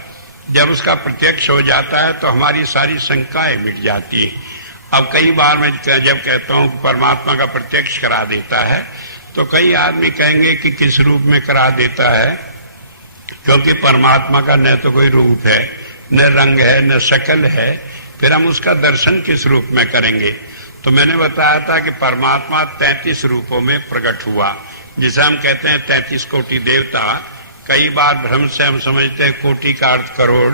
जब उसका प्रत्यक्ष हो जाता है तो हमारी सारी शंकाएं मिट जाती है। अब कई बार मैं जब कहता हूं परमात्मा का प्रत्यक्ष करा देता है तो कई आदमी कहेंगे कि किस रूप में करा देता है, क्योंकि परमात्मा का न तो कोई रूप है, न रंग है, न शक्ल है, फिर हम उसका दर्शन किस रूप में करेंगे। तो मैंने बताया था कि परमात्मा 33 रूपों में प्रकट हुआ, जिसे हम कहते हैं 33 कोटि देवता। कई बार भ्रम से हम समझते हैं कोटि का अर्थ करोड़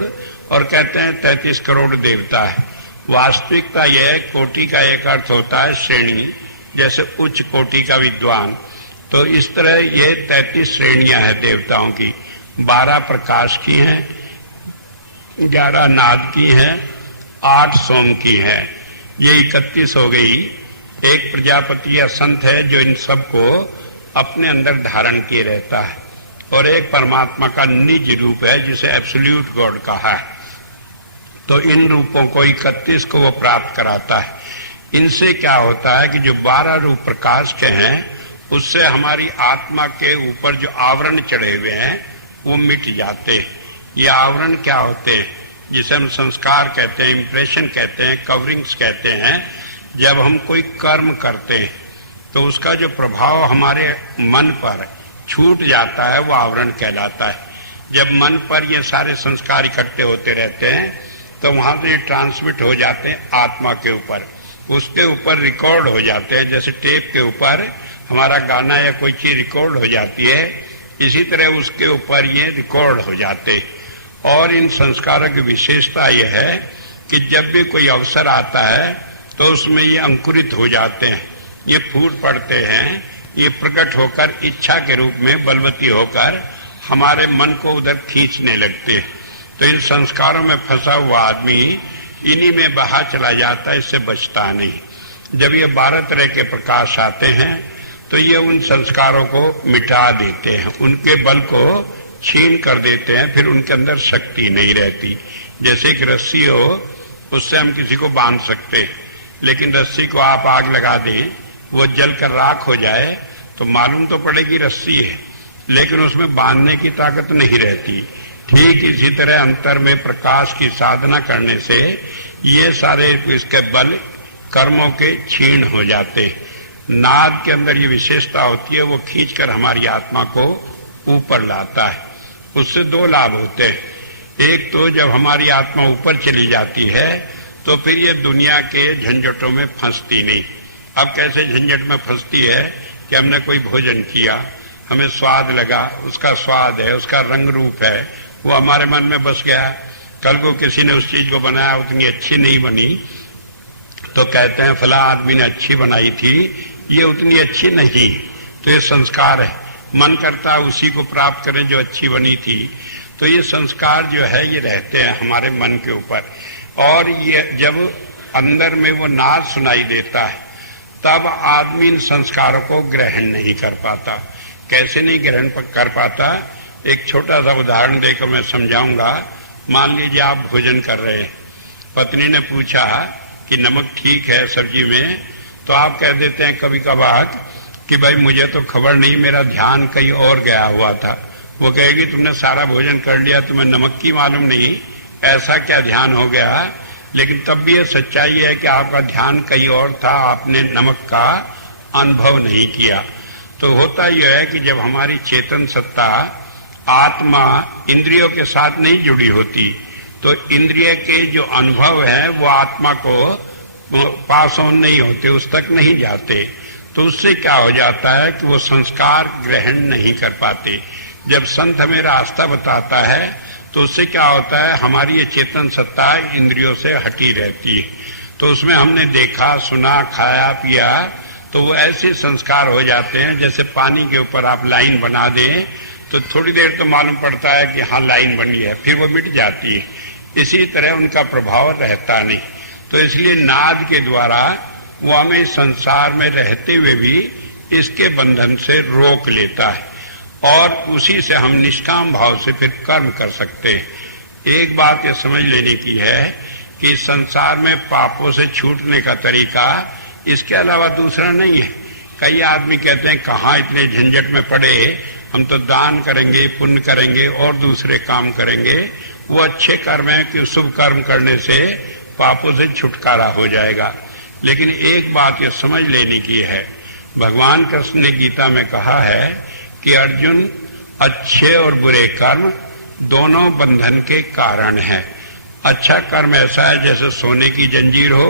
और कहते हैं 33 करोड़ देवता है। वास्तविकता यह है कोटि का एक अर्थ होता है श्रेणी, जैसे उच्च कोटि का विद्वान। तो इस तरह ये 33 श्रेणियां हैं देवताओं की। 12 प्रकाश की हैं, 11 नाद की हैं, 8 सोम की हैं, ये 31 हो गई। एक प्रजापति या संत है जो इन सबको अपने अंदर धारण किए रहता है, और एक परमात्मा का निज रूप है जिसे एब्सोल्यूट गॉड कहा है। तो इन रूपों को 31 को वो प्राप्त कराता है। इनसे क्या होता है कि जो 12 रूप प्रकाश के हैं उससे हमारी आत्मा के ऊपर जो आवरण चढ़े हुए हैं वो मिट जाते हैं। ये आवरण क्या होते हैं, जिसे हम संस्कार कहते हैं, इंप्रेशन कहते हैं, कवरिंग्स कहते हैं। जब हम कोई कर्म करते हैं तो उसका जो प्रभाव हमारे मन पर छूट जाता है वो आवरण कहलाता है। जब मन पर ये सारे संस्कार इकट्ठे होते रहते हैं तो वहां से ट्रांसमिट हो जाते हैं आत्मा के ऊपर, उसके ऊपर रिकॉर्ड हो जाते हैं। जैसे टेप के ऊपर हमारा गाना या कोई चीज रिकॉर्ड हो जाती है, इसी तरह उसके ऊपर ये रिकॉर्ड हो जाते हैं। और इन संस्कारों की विशेषता यह है कि जब भी कोई अवसर आता है तो उसमें ये अंकुरित हो जाते हैं, ये फूट पड़ते हैं, ये प्रकट होकर इच्छा के रूप में बलवती होकर हमारे मन को उधर खींचने लगते हैं। तो इन संस्कारों में फंसा हुआ आदमी इन्हीं में बहा चला जाता है, इससे बचता नहीं। जब ये 12 तरह के प्रकाश आते हैं तो ये उन संस्कारों को मिटा देते हैं, उनके बल को छीन कर देते हैं, फिर उनके अंदर शक्ति नहीं रहती। जैसे एक रस्सी हो, उससे हम किसी को बांध सकते हैं, लेकिन रस्सी को आप आग लगा दें, वो जलकर राख हो जाए तो मालूम तो पड़ेगी रस्सी है, लेकिन उसमें बांधने की ताकत नहीं रहती। ठीक इसी तरह अंतर में प्रकाश की साधना करने से ये सारे इसके बल कर्मों के क्षीण हो जाते हैं। नाद के अंदर ये विशेषता होती है, वो खींचकर हमारी आत्मा को ऊपर लाता है। उससे दो लाभ होते हैं। एक तो जब हमारी आत्मा ऊपर चली जाती है तो फिर ये दुनिया के झंझटों में फंसती नहीं। अब कैसे झंझट में फंसती है कि हमने कोई भोजन किया, हमें स्वाद लगा, उसका स्वाद है, उसका रंग रूप है, वो हमारे मन में बस गया। कल को किसी ने उस चीज को बनाया, उतनी अच्छी नहीं बनी तो कहते हैं फला आदमी ने अच्छी बनाई थी, ये उतनी अच्छी नहीं, तो ये संस्कार है। मन करता है उसी को प्राप्त करें जो अच्छी बनी थी। तो ये संस्कार जो है ये रहते हैं हमारे मन के ऊपर। और ये जब अंदर में वो नाद सुनाई देता है तब आदमी इन संस्कारों को ग्रहण नहीं कर पाता। कैसे नहीं ग्रहण कर पाता, एक छोटा सा उदाहरण देकर मैं समझाऊंगा। मान लीजिए आप भोजन कर रहे हैं, पत्नी ने पूछा कि नमक ठीक है सब्जी में, तो आप कह देते हैं कभी कभार कि भाई मुझे तो खबर नहीं, मेरा ध्यान कहीं और गया हुआ था। वो कहेगी तुमने सारा भोजन कर लिया, तुम्हें नमक की मालूम नहीं, ऐसा क्या ध्यान हो गया। लेकिन तब भी ये सच्चाई है कि आपका ध्यान कहीं और था, आपने नमक का अनुभव नहीं किया। तो होता यह है कि जब हमारी चेतन सत्ता आत्मा इंद्रियों के साथ नहीं जुड़ी होती तो इंद्रिय के जो अनुभव है वो आत्मा को पास ऑन नहीं होते, उस तक नहीं जाते। तो उससे क्या हो जाता है कि वो संस्कार ग्रहण नहीं कर पाते। जब संत हमें रास्ता बताता है तो उससे क्या होता है, हमारी ये चेतन सत्ता इंद्रियों से हटी रहती है। तो उसमें हमने देखा, सुना, खाया, पिया, तो वो ऐसे संस्कार हो जाते हैं जैसे पानी के ऊपर आप लाइन बना दें तो थोड़ी देर तो मालूम पड़ता है कि हाँ लाइन बनी है, फिर वो मिट जाती है। इसी तरह उनका प्रभाव रहता नहीं। तो इसलिए नाद के द्वारा वो हमें संसार में रहते हुए भी इसके बंधन से रोक लेता है और उसी से हम निष्काम भाव से फिर कर्म कर सकते हैं। एक बात ये समझ लेने की है कि संसार में पापों से छूटने का तरीका इसके अलावा दूसरा नहीं है। कई आदमी कहते हैं कहाँ इतने झंझट में पड़े, हम तो दान करेंगे, पुण्य करेंगे और दूसरे काम करेंगे। वो अच्छे कर्म है कि शुभ कर्म करने से पापों से छुटकारा हो जाएगा। लेकिन एक बात ये समझ लेने की है, भगवान कृष्ण ने गीता में कहा है कि अर्जुन अच्छे और बुरे कर्म दोनों बंधन के कारण है। अच्छा कर्म ऐसा है जैसे सोने की जंजीर हो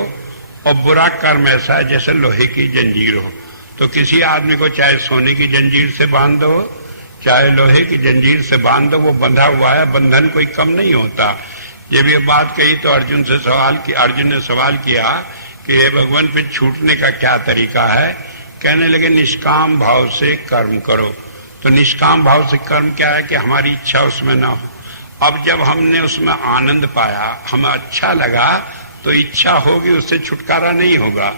और बुरा कर्म ऐसा है जैसे लोहे की जंजीर हो। तो किसी आदमी को चाहे सोने की जंजीर से बांध दो चाहे लोहे की जंजीर से बांध दो, वो बंधा हुआ है, बंधन कोई कम नहीं होता। जब ये बात कही तो अर्जुन ने सवाल किया कि हे भगवान फिर छूटने का क्या तरीका है। कहने लगे निष्काम भाव से कर्म करो। तो निष्काम भाव से कर्म क्या है कि हमारी इच्छा उसमें ना हो। अब जब हमने उसमें आनंद पाया, हमें अच्छा लगा, तो इच्छा होगी, उससे छुटकारा नहीं होगा।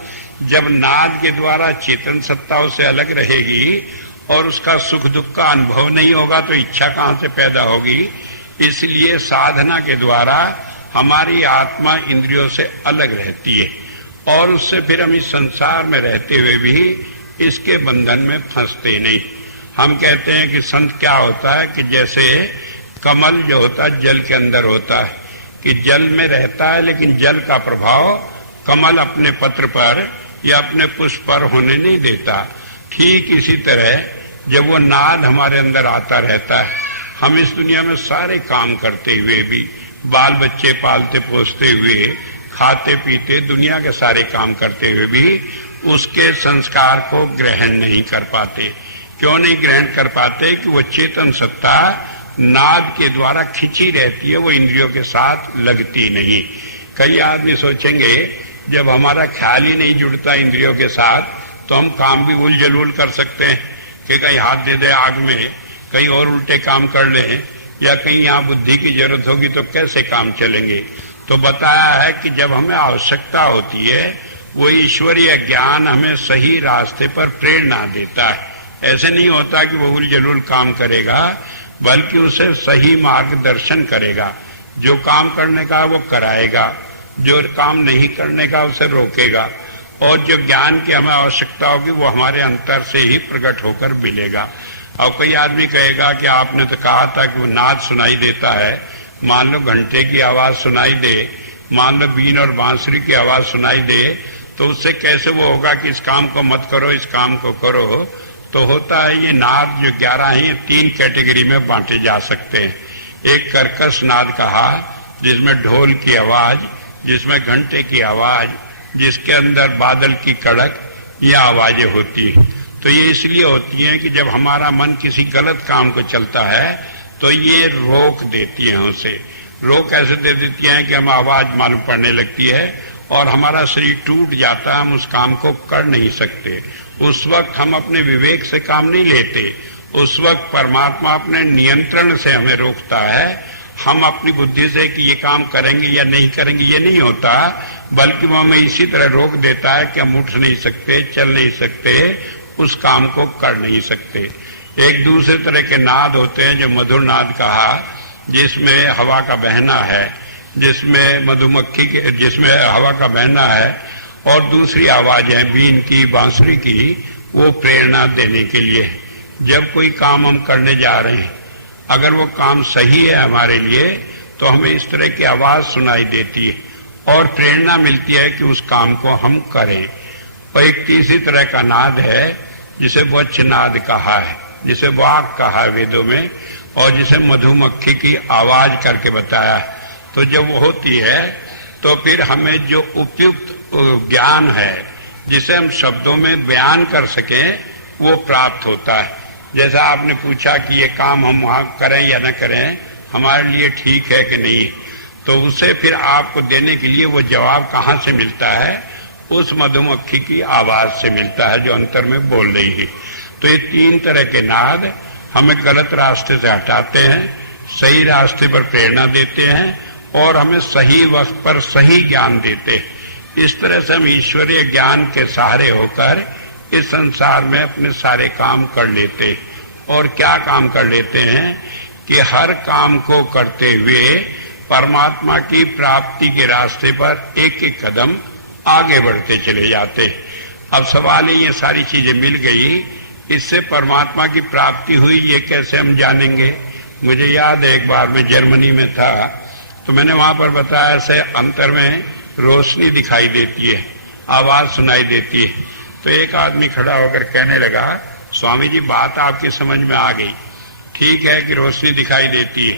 जब नाद के द्वारा चेतन सत्ता उससे अलग रहेगी और उसका सुख दुख का अनुभव नहीं होगा तो इच्छा कहां से पैदा होगी। इसलिए साधना के द्वारा हमारी आत्मा इंद्रियों से अलग रहती है और उससे फिर हम इस संसार में रहते हुए भी इसके बंधन में फंसते नहीं। हम कहते हैं कि संत क्या होता है कि जैसे कमल जो होता है जल के अंदर होता है, कि जल में रहता है लेकिन जल का प्रभाव कमल अपने पत्र पर या अपने पुष्प पर होने नहीं देता। ठीक इसी तरह जब वो नाद हमारे अंदर आता रहता है, हम इस दुनिया में सारे काम करते हुए भी, बाल बच्चे पालते पोसते हुए, खाते पीते, दुनिया के सारे काम करते हुए भी उसके संस्कार को ग्रहण नहीं कर पाते। क्यों नहीं ग्रहण कर पाते कि वो चेतन सत्ता नाद के द्वारा खिंची रहती है, वो इंद्रियों के साथ लगती नहीं। कई आदमी सोचेंगे जब हमारा ख्याल ही नहीं जुड़ता इंद्रियों के साथ तो हम काम भी उल जलूल कर सकते हैं कि कहीं हाथ दे दे आग में, कहीं और उल्टे काम कर लें, या कहीं यहाँ बुद्धि की जरूरत होगी तो कैसे काम चलेंगे। तो बताया है कि जब हमें आवश्यकता होती है वो ईश्वरीय ज्ञान हमें सही रास्ते पर प्रेरणा देता है। ऐसे नहीं होता कि वो उल जलूल काम करेगा, बल्कि उसे सही मार्गदर्शन करेगा। जो काम करने का वो कराएगा, जो काम नहीं करने का उसे रोकेगा, और जो ज्ञान की हमें आवश्यकता होगी वो हमारे अंतर से ही प्रकट होकर मिलेगा। और कोई आदमी कहेगा कि आपने तो कहा था कि वो नाद सुनाई देता है, मान लो घंटे की आवाज सुनाई दे, मान लो बीन और बांसुरी की आवाज सुनाई दे, तो उससे कैसे वो होगा कि इस काम को मत करो, इस काम को करो। तो होता है ये नाद जो 11 है 3 कैटेगरी में बांटे जा सकते सकते हैं। एक कर्कश नाद कहा, जिसमें ढोल की आवाज, जिसमें घंटे की आवाज, जिसके अंदर बादल की कड़क, ये आवाजें होती हैं। तो ये इसलिए होती हैं कि जब हमारा मन किसी गलत काम को चलता है तो ये रोक देती है उसे। रोक ऐसे दे देती हैं कि हम आवाज मालूम पड़ने लगती है और हमारा शरीर टूट जाता है, हम उस काम को कर नहीं सकते। उस वक्त हम अपने विवेक से काम नहीं लेते, उस वक्त परमात्मा अपने नियंत्रण से हमें रोकता है। हम अपनी बुद्धि से कि ये काम करेंगे या नहीं करेंगे ये नहीं होता, बल्कि वो हमें इसी तरह रोक देता है कि हम उठ नहीं सकते, चल नहीं सकते, उस काम को कर नहीं सकते। एक दूसरे तरह के नाद होते हैं जो मधुर नाद कहा, जिसमें हवा का बहना है, जिसमें मधुमक्खी के, जिसमें हवा का बहना है, और दूसरी आवाज है बीन की, बांसुरी की, वो प्रेरणा देने के लिए। जब कोई काम हम करने जा रहे हैं, अगर वो काम सही है हमारे लिए, तो हमें इस तरह की आवाज सुनाई देती है और प्रेरणा मिलती है कि उस काम को हम करें। और एक तीसरी तरह का नाद है जिसे वच्च नाद कहा है, जिसे वाक कहा है वेदों में, और जिसे मधुमक्खी की आवाज करके बताया। तो जब वो होती है तो फिर हमें जो उपयुक्त ज्ञान है जिसे हम शब्दों में बयान कर सकें, वो प्राप्त होता है। जैसा आपने पूछा कि ये काम हम वहां करें या न करें, हमारे लिए ठीक है कि नहीं, तो उसे फिर आपको देने के लिए वो जवाब कहाँ से मिलता है? उस मधुमक्खी की आवाज से मिलता है जो अंतर में बोल रही है। तो ये तीन तरह के नाद हमें गलत रास्ते से हटाते हैं, सही रास्ते पर प्रेरणा देते हैं और हमें सही वक्त पर सही ज्ञान देते हैं। इस तरह से हम ईश्वरीय ज्ञान के सहारे होकर इस संसार में अपने सारे काम कर लेते हैं। और क्या काम कर लेते हैं कि हर काम को करते हुए परमात्मा की प्राप्ति के रास्ते पर एक एक कदम आगे बढ़ते चले जाते हैं। अब सवाल है, ये सारी चीजें मिल गई, इससे परमात्मा की प्राप्ति हुई, ये कैसे हम जानेंगे? मुझे याद है एक बार मैं जर्मनी में था, तो मैंने वहां पर बताया ऐसे अंतर में रोशनी दिखाई देती है, आवाज सुनाई देती है। तो एक आदमी खड़ा होकर कहने लगा, स्वामी जी बात आपकी समझ में आ गई, ठीक है कि रोशनी दिखाई देती है,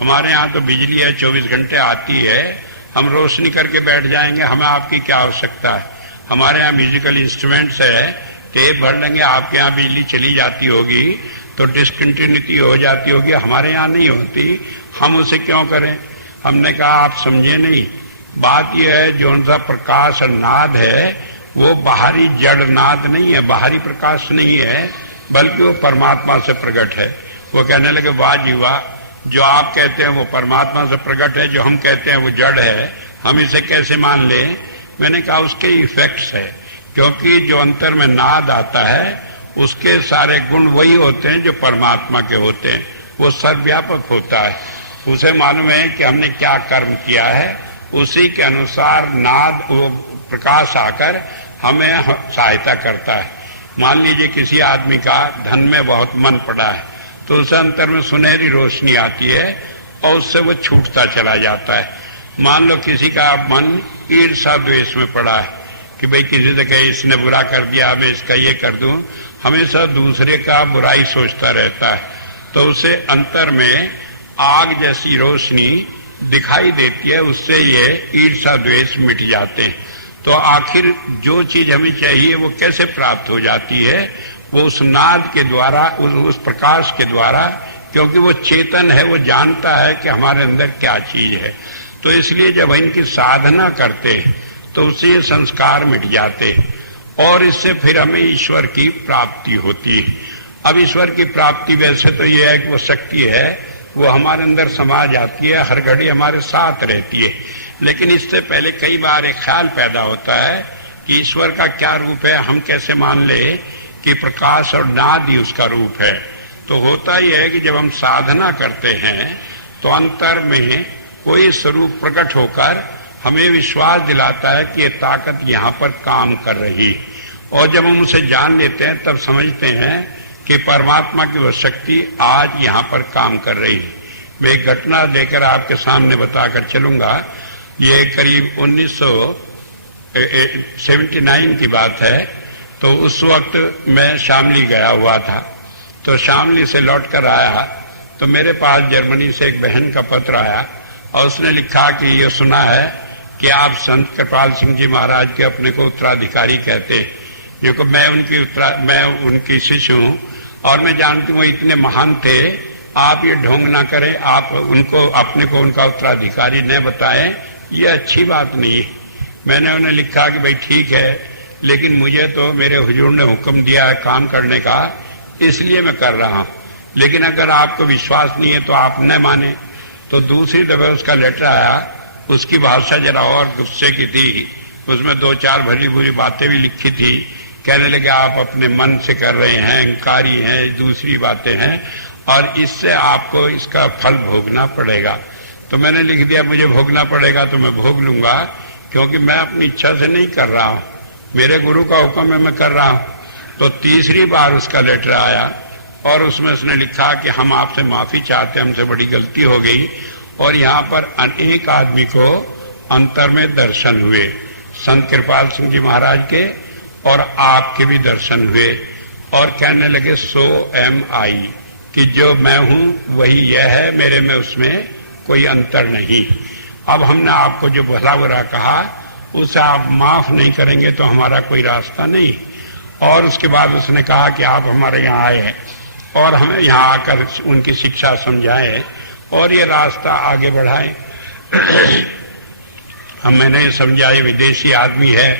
हमारे यहाँ तो बिजली है 24 घंटे आती है, हम रोशनी करके बैठ जाएंगे, हमें आपकी क्या आवश्यकता है? हमारे यहाँ म्यूजिकल इंस्ट्रूमेंट्स है, टेप भर लेंगे, आपके यहाँ बिजली चली जाती होगी तो डिसकंटिन्यूटी हो जाती होगी, हमारे यहाँ नहीं होती, हम उसे क्यों करें? हमने कहा आप समझे नहीं, बात यह है जो उनका प्रकाश और नाद है वो बाहरी जड़ नाद नहीं है, बाहरी प्रकाश नहीं है, बल्कि वो परमात्मा से प्रकट है। वो कहने लगे वाह जी वाह, जो आप कहते हैं वो परमात्मा से प्रकट है, जो हम कहते हैं वो जड़ है, हम इसे कैसे मान लें? मैंने कहा उसके इफेक्ट्स है, क्योंकि जो अंतर में नाद आता है उसके सारे गुण वही होते हैं जो परमात्मा के होते हैं, वो सर्वव्यापक होता है। उसे मालूम है कि हमने क्या कर्म किया है, उसी के अनुसार नाद वो प्रकाश आकर हमें सहायता करता है। मान लीजिए किसी आदमी का धन में बहुत मन पड़ा है, तो उस अंतर में सुनहरी रोशनी आती है और उससे वो छूटता चला जाता है। मान लो किसी का मन ईर्ष्या द्वेष में पड़ा है कि भाई किसी से कहे इसने बुरा कर दिया, मैं इसका ये कर दूं, हमेशा दूसरे का बुराई सोचता रहता है, तो उसे अंतर में आग जैसी रोशनी दिखाई देती है, उससे ये ईर्ष्या द्वेष मिट जाते हैं। तो आखिर जो चीज हमें चाहिए वो कैसे प्राप्त हो जाती है? वो उस नाद के द्वारा, उस प्रकाश के द्वारा, क्योंकि वो चेतन है, वो जानता है कि हमारे अंदर क्या चीज है। तो इसलिए जब इनकी साधना करते हैं तो उससे ये संस्कार मिट जाते हैं और इससे फिर हमें ईश्वर की प्राप्ति होती है। अब ईश्वर की प्राप्ति वैसे तो ये है कि वो शक्ति है, वो हमारे अंदर समा जाती है, हर घड़ी हमारे साथ रहती है, लेकिन इससे पहले कई बार एक ख्याल पैदा होता है कि ईश्वर का क्या रूप है, हम कैसे मान ले कि प्रकाश और नाद ही उसका रूप है। तो होता यह है कि जब हम साधना करते हैं तो अंतर में कोई स्वरूप प्रकट होकर हमें विश्वास दिलाता है कि ये ताकत यहाँ पर काम कर रही, और जब हम उसे जान लेते हैं तब समझते हैं कि परमात्मा की वह शक्ति आज यहाँ पर काम कर रही है। मैं एक घटना देकर आपके सामने बताकर चलूंगा। ये करीब 1979 की बात है। तो उस वक्त मैं शामली गया हुआ था, तो शामली से लौट कर आया तो मेरे पास जर्मनी से एक बहन का पत्र आया और उसने लिखा कि ये सुना है कि आप संत कृपाल सिंह जी महाराज के अपने को उत्तराधिकारी कहते, क्योंकि मैं उनकी शिष्य हूं और मैं जानती हूँ इतने महान थे, आप ये ढोंग ना करें, आप उनको अपने को उनका उत्तराधिकारी न बताएं, ये अच्छी बात नहीं है। मैंने उन्हें लिखा कि भाई ठीक है, लेकिन मुझे तो मेरे हुजूर ने हुक्म दिया है काम करने का, इसलिए मैं कर रहा हूं, लेकिन अगर आपको विश्वास नहीं है तो आप न माने। तो दूसरी दफा उसका लेटर आया, उसकी भाषा जरा और गुस्से की थी, उसमें 2-4 भली बुरी बातें भी लिखी थी। कहने लगे आप अपने मन से कर रहे हैं, अहंकारी हैं, दूसरी बातें हैं और इससे आपको इसका फल भोगना पड़ेगा। तो मैंने लिख दिया मुझे भोगना पड़ेगा तो मैं भोग लूंगा, क्योंकि मैं अपनी इच्छा से नहीं कर रहा हूं, मेरे गुरु का हुक्म है, मैं कर रहा हूं। तो तीसरी बार उसका लेटर आया और उसमें उसने लिखा कि हम आपसे माफी चाहते हैं, हमसे बड़ी गलती हो गई। और यहाँ पर अनेक आदमी को अंतर में दर्शन हुए, संत कृपाल सिंह जी महाराज के और आपके भी दर्शन हुए, और कहने लगे सो एम आई, कि जो मैं हूं वही यह है, मेरे में उसमें कोई अंतर नहीं। अब हमने आपको जो भला बुरा कहा उसे आप माफ नहीं करेंगे तो हमारा कोई रास्ता नहीं। और उसके बाद उसने कहा कि आप हमारे यहाँ आए हैं और हमें यहाँ आकर उनकी शिक्षा समझाएं और ये रास्ता आगे बढ़ाएं। हम मैंने समझा ये विदेशी आदमी है,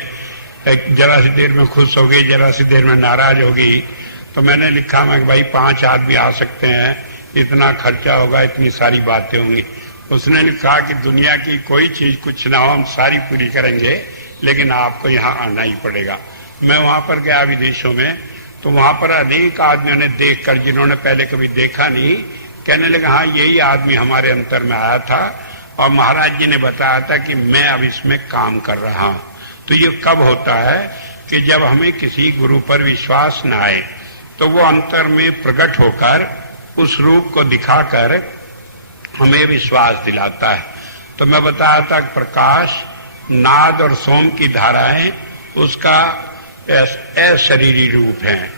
जरा सी देर में खुश होगी, जरा सी देर में नाराज होगी। तो मैंने लिखा मैं भाई 5 आदमी आ सकते हैं, इतना खर्चा होगा, इतनी सारी बातें होंगी। उसने लिखा कि दुनिया की कोई चीज कुछ ना हो, हम सारी पूरी करेंगे, लेकिन आपको यहाँ आना ही पड़ेगा। मैं वहां पर गया विदेशों में, तो वहां पर अनेक आदमियों ने देखकर, जिन्होंने पहले कभी देखा नहीं, कहने लगा हाँ यही आदमी हमारे अंतर में आया था और महाराज जी ने बताया था कि मैं अब इसमें काम कर रहा हूं। तो ये कब होता है कि जब हमें किसी गुरु पर विश्वास न आए तो वो अंतर में प्रकट होकर उस रूप को दिखाकर हमें विश्वास दिलाता है। तो मैं बताया था प्रकाश, नाद और सोम की धाराएं उसका अशरीरी रूप है,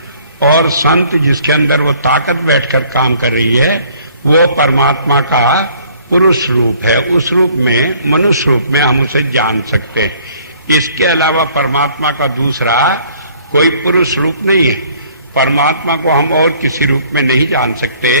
और संत जिसके अंदर वो ताकत बैठकर काम कर रही है वो परमात्मा का पुरुष रूप है। उस रूप में, मनुष्य रूप में हम उसे जान सकते हैं। इसके अलावा परमात्मा का दूसरा कोई पुरुष रूप नहीं है। परमात्मा को हम और किसी रूप में नहीं जान सकते।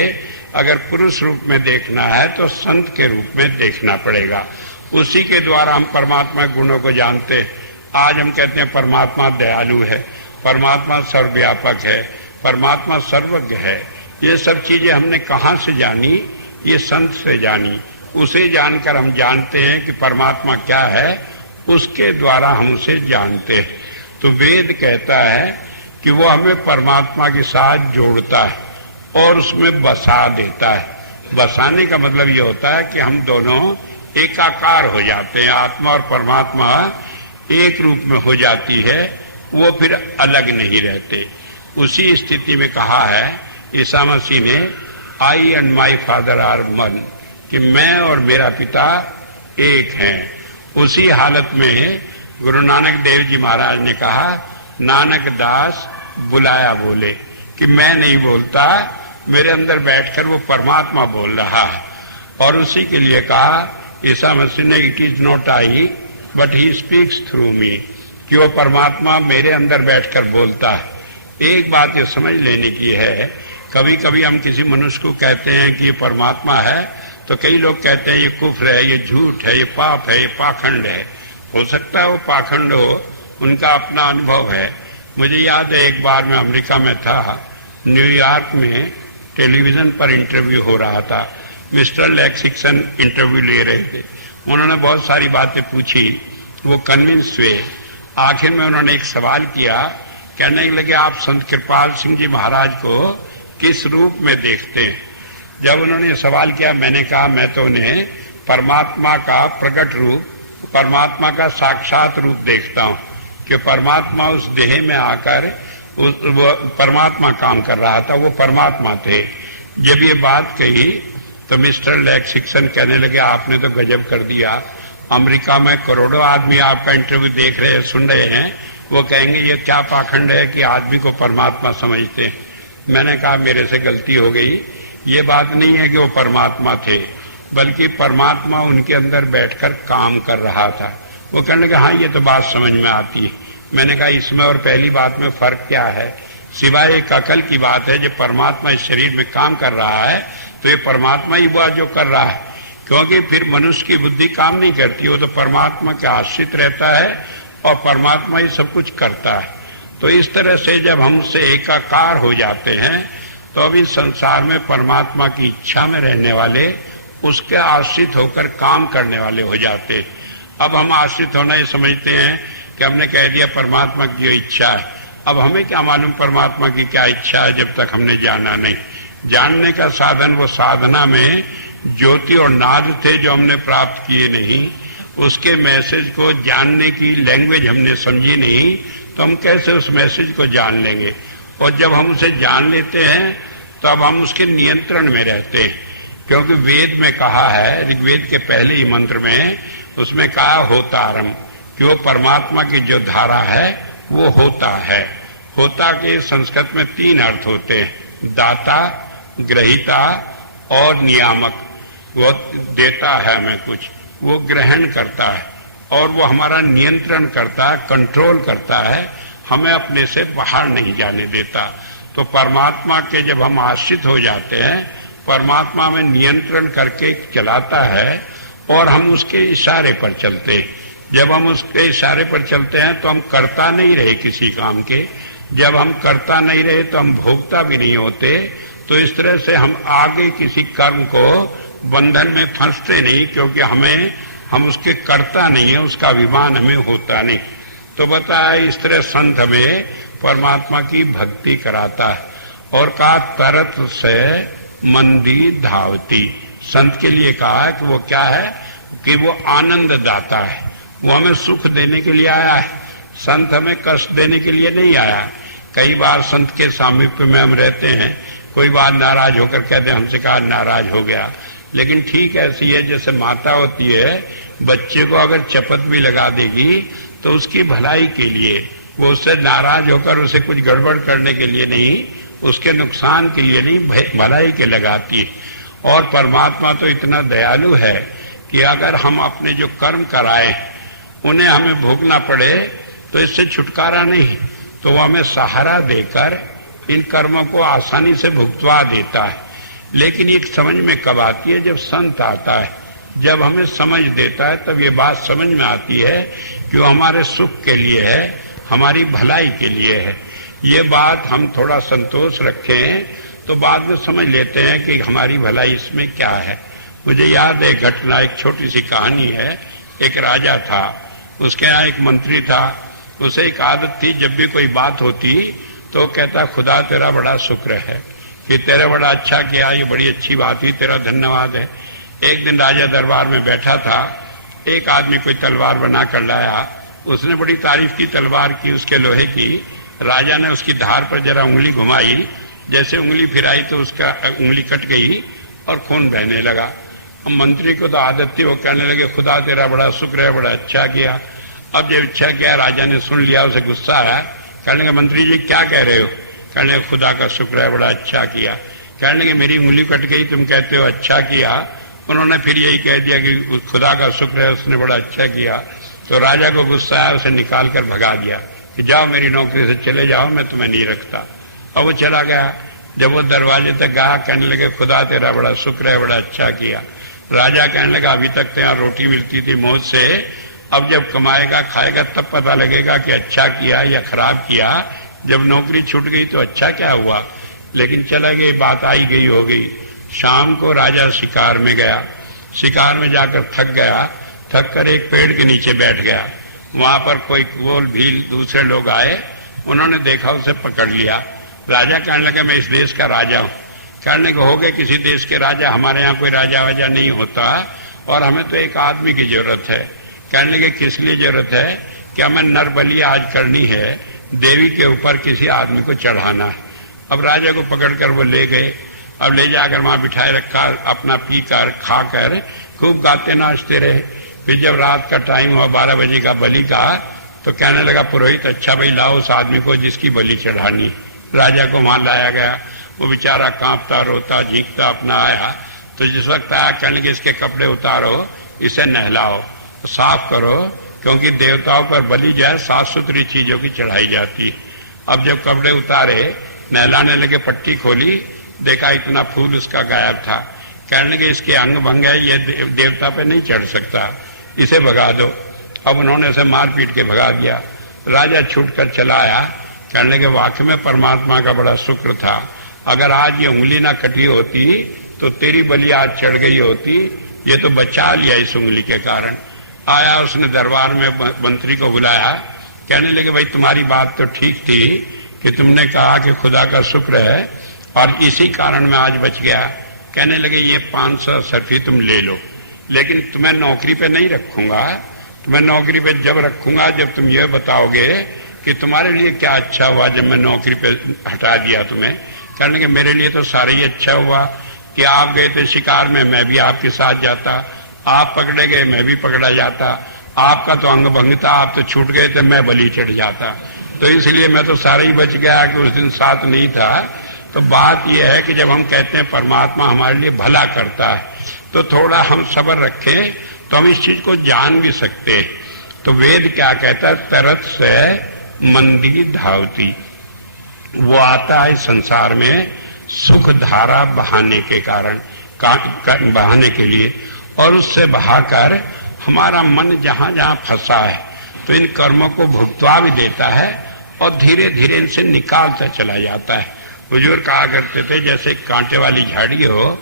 अगर पुरुष रूप में देखना है तो संत के रूप में देखना पड़ेगा, उसी के द्वारा हम परमात्मा गुणों को जानते हैं। आज हम कहते हैं परमात्मा दयालु है, परमात्मा सर्वव्यापक है, परमात्मा सर्वज्ञ है। ये सब चीजें हमने कहाँ से जानी? ये संत से जानी। उसे जानकर हम जानते हैं कि परमात्मा क्या है, उसके द्वारा हम उसे जानते हैं। तो वेद कहता है कि वो हमें परमात्मा के साथ जोड़ता है और उसमें बसा देता है। बसाने का मतलब ये होता है कि हम दोनों एकाकार हो जाते हैं, आत्मा और परमात्मा एक रूप में हो जाती है, वो फिर अलग नहीं रहते। उसी स्थिति में कहा है ईसा मसीह ने, I and my father are one, कि मैं और मेरा पिता एक हैं। उसी हालत में गुरु नानक देव जी महाराज ने कहा, नानक दास बुलाया बोले, कि मैं नहीं बोलता, मेरे अंदर बैठकर वो परमात्मा बोल रहा है। और उसी के लिए कहा ईसा मसीह ने, it is not I but he speaks through me, कि वो परमात्मा मेरे अंदर बैठकर बोलता है। एक बात ये समझ लेने की है, कभी कभी हम किसी मनुष्य को कहते हैं कि ये परमात्मा है, तो कई लोग कहते हैं ये कुफ्र है, ये झूठ है, ये पाप है, ये पाखंड है। हो सकता है वो पाखंड हो, उनका अपना अनुभव है। मुझे याद है एक बार मैं अमेरिका में था, न्यूयॉर्क में टेलीविजन पर इंटरव्यू हो रहा था। मिस्टर लेक्सिक्सन इंटरव्यू ले रहे थे। उन्होंने बहुत सारी बातें पूछी, वो कन्विंस हुए। आखिर में उन्होंने एक सवाल किया, कहने लगे आप संत कृपाल सिंह जी महाराज को किस रूप में देखते हैं? जब उन्होंने सवाल किया, मैंने कहा मैं तो उन्हें परमात्मा का प्रकट रूप, परमात्मा का साक्षात रूप देखता हूं, कि परमात्मा उस देह में आकर वो परमात्मा काम कर रहा था, वो परमात्मा थे। जब ये बात कही तो मिस्टर लेक्सिक्सन कहने लगे आपने तो गजब कर दिया, अमेरिका में करोड़ों आदमी आपका इंटरव्यू देख रहे हैं, सुन रहे हैं, वो कहेंगे ये क्या पाखंड है कि आदमी को परमात्मा समझते हैं। मैंने कहा मेरे से गलती हो गई, ये बात नहीं है कि वो परमात्मा थे, बल्कि परमात्मा उनके अंदर बैठकर काम कर रहा था। वो कहने लगा हाँ ये तो बात समझ में आती है। मैंने कहा इसमें और पहली बात में फर्क क्या है? सिवाय एक अकल की बात है, जब परमात्मा इस शरीर में काम कर रहा है तो ये परमात्मा ही वो जो कर रहा है, क्योंकि फिर मनुष्य की बुद्धि काम नहीं करती, वो तो परमात्मा के आश्रित रहता है और परमात्मा ही सब कुछ करता है। तो इस तरह से जब हम उससे एकाकार हो जाते हैं तो अभी संसार में परमात्मा की इच्छा में रहने वाले उसके आश्रित होकर काम करने वाले हो जाते हैं। अब हम आश्रित होना ये समझते हैं कि हमने कह दिया परमात्मा की जो इच्छा है। अब हमें क्या मालूम परमात्मा की क्या इच्छा है जब तक हमने जाना नहीं। जानने का साधन वो साधना में ज्योति और नाद थे जो हमने प्राप्त किए नहीं, उसके मैसेज को जानने की लैंग्वेज हमने समझी नहीं, तो हम कैसे उस मैसेज को जान लेंगे? और जब हम उसे जान लेते हैं तो अब हम उसके नियंत्रण में रहते हैं, क्योंकि वेद में कहा है, ऋग्वेद के पहले ही मंत्र में उसमें कहा होतारम, कि वो परमात्मा की जो धारा है वो होता है। होता के संस्कृत में 3 अर्थ होते हैं, दाता, ग्रहीता और नियामक। वो देता है हमें कुछ, वो ग्रहण करता है और वो हमारा नियंत्रण करता है, कंट्रोल करता है, हमें अपने से बाहर नहीं जाने देता। तो परमात्मा के जब हम आश्रित हो जाते हैं, परमात्मा में नियंत्रण करके चलाता है और हम उसके इशारे पर चलते हैं। जब हम उसके इशारे पर चलते हैं तो हम करता नहीं रहे किसी काम के। जब हम करता नहीं रहे तो हम भोगता भी नहीं होते। तो इस तरह से हम आगे किसी कर्म को बंधन में फंसते नहीं, क्योंकि हम उसके करता नहीं है, उसका अभिमान हमें होता नहीं। तो बताया इस तरह संत हमें परमात्मा की भक्ति कराता है और कहा तरत से मंदी धावती। संत के लिए कहा कि वो क्या है कि वो आनंद दाता है, वो हमें सुख देने के लिए आया है, संत हमें कष्ट देने के लिए नहीं आया। कई बार संत के सामीप्य में हम रहते हैं, कोई बात नाराज होकर कहते हमसे कहा नाराज हो गया, लेकिन ठीक ऐसी है जैसे माता होती है, बच्चे को अगर चपत भी लगा देगी तो उसकी भलाई के लिए, वो उससे नाराज होकर उसे कुछ गड़बड़ करने के लिए नहीं, उसके नुकसान के लिए नहीं, भलाई के लगाती है। और परमात्मा तो इतना दयालु है कि अगर हम अपने जो कर्म कराए उन्हें हमें भोगना पड़े तो इससे छुटकारा नहीं, तो वो हमें सहारा देकर इन कर्मों को आसानी से भुगतवा देता है। लेकिन एक समझ में कब आती है? जब संत आता है, जब हमें समझ देता है, तब ये बात समझ में आती है कि वो हमारे सुख के लिए है, हमारी भलाई के लिए है। ये बात हम थोड़ा संतोष रखें तो बाद में समझ लेते हैं कि हमारी भलाई इसमें क्या है। मुझे याद है घटना, एक छोटी सी कहानी है। एक राजा था, उसके यहाँ एक मंत्री था। उसे एक आदत थी, जब भी कोई बात होती तो कहता खुदा तेरा बड़ा शुक्र है कि तेरा बड़ा अच्छा किया, ये बड़ी अच्छी बात हुई, तेरा धन्यवाद है। एक दिन राजा दरबार में बैठा था, एक आदमी कोई तलवार बना कर लाया, उसने बड़ी तारीफ की तलवार की उसके लोहे की। राजा ने उसकी धार पर जरा उंगली घुमाई, जैसे उंगली फिराई तो उसका उंगली कट गई और खून बहने लगा। अब मंत्री को तो आदत थी, वो कहने लगे खुदा तेरा बड़ा शुक्र है, बड़ा अच्छा किया। अब जब अच्छा किया, राजा ने सुन लिया, उसे गुस्सा आया। कहने लगे मंत्री जी क्या कह रहे हो? कहने लगे खुदा का शुक्र है, बड़ा अच्छा किया। कहने लगे मेरी उंगली कट गई, तुम कहते हो अच्छा किया। उन्होंने फिर यही कह दिया कि खुदा का शुक्र है, उसने बड़ा अच्छा किया। तो राजा को गुस्सा आया, उसे निकाल कर भगा दिया कि जाओ मेरी नौकरी से चले जाओ, मैं तुम्हें नहीं रखता। और वो चला गया। जब वो दरवाजे तक गया, कहने लगे खुदा तेरा बड़ा शुक्र है, बड़ा अच्छा किया। राजा कहने लगा अभी तक तो यहाँ रोटी मिलती थी मौज से, अब जब कमाएगा खाएगा तब पता लगेगा कि अच्छा किया या खराब किया। जब नौकरी छूट गई तो अच्छा क्या हुआ। लेकिन चला गई, बात आई गई हो गई। शाम को राजा शिकार में गया। शिकार में जाकर थक गया, थक कर एक पेड़ के नीचे बैठ गया। वहां पर कोई गोल भील दूसरे लोग आए, उन्होंने देखा, उसे पकड़ लिया। राजा कहने लगे मैं इस देश का राजा हूं। कहने लगे हो गए किसी देश के राजा, हमारे यहाँ कोई राजा वाजा नहीं होता और हमें तो एक आदमी की जरूरत है। कहने लगे किस लिए जरूरत है? कि हमें नर बलि आज करनी है, देवी के ऊपर किसी आदमी को चढ़ाना है। अब राजा को पकड़कर वो ले गए। अब ले जाकर वहां बिठाए रखा, अपना पीकर खाकर खूब गाते नाचते रहे। फिर जब रात का टाइम हुआ 12 बजे का बलि का, तो कहने लगा पुरोहित अच्छा भाई लाओ उस आदमी को जिसकी बलि चढ़ानी। राजा को वहां लाया गया। वो बेचारा कांपता रोता झींकता अपना आया, तो जिस वक्त आया कहने लगे इसके कपड़े उतारो, इसे नहलाओ, साफ करो, क्योंकि देवताओं पर बलि जो है साफ सुथरी चीजों की चढ़ाई जाती है। अब जब कपड़े उतारे, नहलाने लगे, पट्टी खोली, देखा इतना फूल उसका गायब था। कहने लगे इसके अंग भंग है, ये देवता पे नहीं चढ़ सकता, इसे भगा दो। अब उन्होंने इसे मार पीट के भगा दिया। राजा छूटकर चला आया, कहने लगे वाकई में परमात्मा का बड़ा शुक्र था, अगर आज ये उंगली ना कटी होती तो तेरी बलि आज चढ़ गई होती, ये तो बचा लिया इस उंगली के कारण। आया, उसने दरबार में मंत्री को बुलाया, कहने लगे भाई तुम्हारी बात तो ठीक थी कि तुमने कहा कि खुदा का शुक्र है और इसी कारण मैं आज बच गया। कहने लगे ये 500 सर्फी तुम ले लो, लेकिन तुम्हें नौकरी पे नहीं रखूंगा, तुम्हें नौकरी पे जब रखूंगा जब तुम ये बताओगे कि तुम्हारे लिए क्या अच्छा हुआ जब मैं नौकरी पे हटा दिया तुम्हें। कहने लगे मेरे लिए तो सारा ही अच्छा हुआ कि आप गए थे शिकार में, मैं भी आपके साथ जाता, आप पकड़े गए मैं भी पकड़ा जाता, आपका तो अंग भंग था, आप तो छूट गए थे, मैं बलि चढ़ जाता, तो इसलिए मैं तो सारा ही बच गया कि उस दिन साथ नहीं था। तो बात यह है कि जब हम कहते हैं परमात्मा हमारे लिए भला करता है, तो थोड़ा हम सब्र रखें तो हम इस चीज को जान भी सकते हैं। तो वेद क्या कहता है, तरत से मंदी धावती, वो आता है संसार में सुख धारा बहाने के कारण, बहाने के लिए, और उससे बहाकर हमारा मन जहां जहां फंसा है तो इन कर्मों को भुगतवा भी देता है और धीरे धीरे इनसे निकालता चला जाता है। बुजुर्ग कहा करते थे जैसे कांटे वाली झाड़ी हो,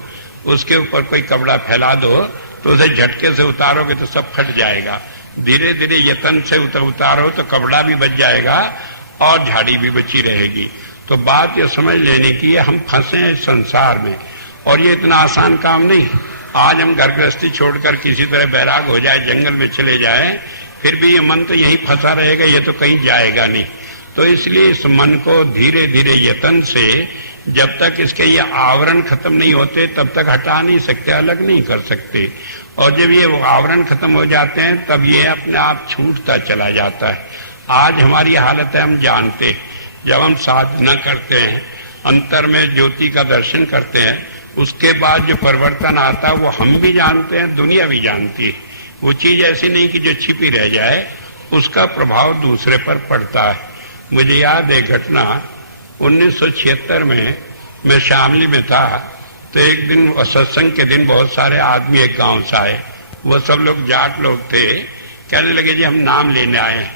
उसके ऊपर कोई कपड़ा फैला दो तो उसे झटके से उतारोगे तो सब फट जाएगा, धीरे धीरे यतन से उतारो तो कपड़ा भी बच जाएगा और झाड़ी भी बची रहेगी। तो बात ये समझ लेने की है, हम फंसे हैं संसार में और ये इतना आसान काम नहीं। आज हम घर गृहस्थी छोड़कर किसी तरह बैराग हो जाए, जंगल में चले जाए, फिर भी ये मन तो यहीं फंसा रहेगा, ये तो कहीं जाएगा नहीं। तो इसलिए इस मन को धीरे धीरे यतन से, जब तक इसके ये आवरण खत्म नहीं होते तब तक हटा नहीं सकते, अलग नहीं कर सकते। और जब ये आवरण खत्म हो जाते हैं तब ये अपने आप छूटता चला जाता है। आज हमारी हालत है, हम जानते, जब हम साधना करते हैं, अंतर में ज्योति का दर्शन करते हैं, उसके बाद जो परिवर्तन आता है वो हम भी जानते हैं, दुनिया भी जानती है। वो चीज ऐसी नहीं कि जो छिपी रह जाए, उसका प्रभाव दूसरे पर पड़ता है। मुझे याद है घटना 1976 में मैं शामली में था, तो एक दिन सत्संग के दिन बहुत सारे आदमी एक गांव से आए, वो सब लोग जाट लोग थे। कहने लगे जी हम नाम लेने आए हैं।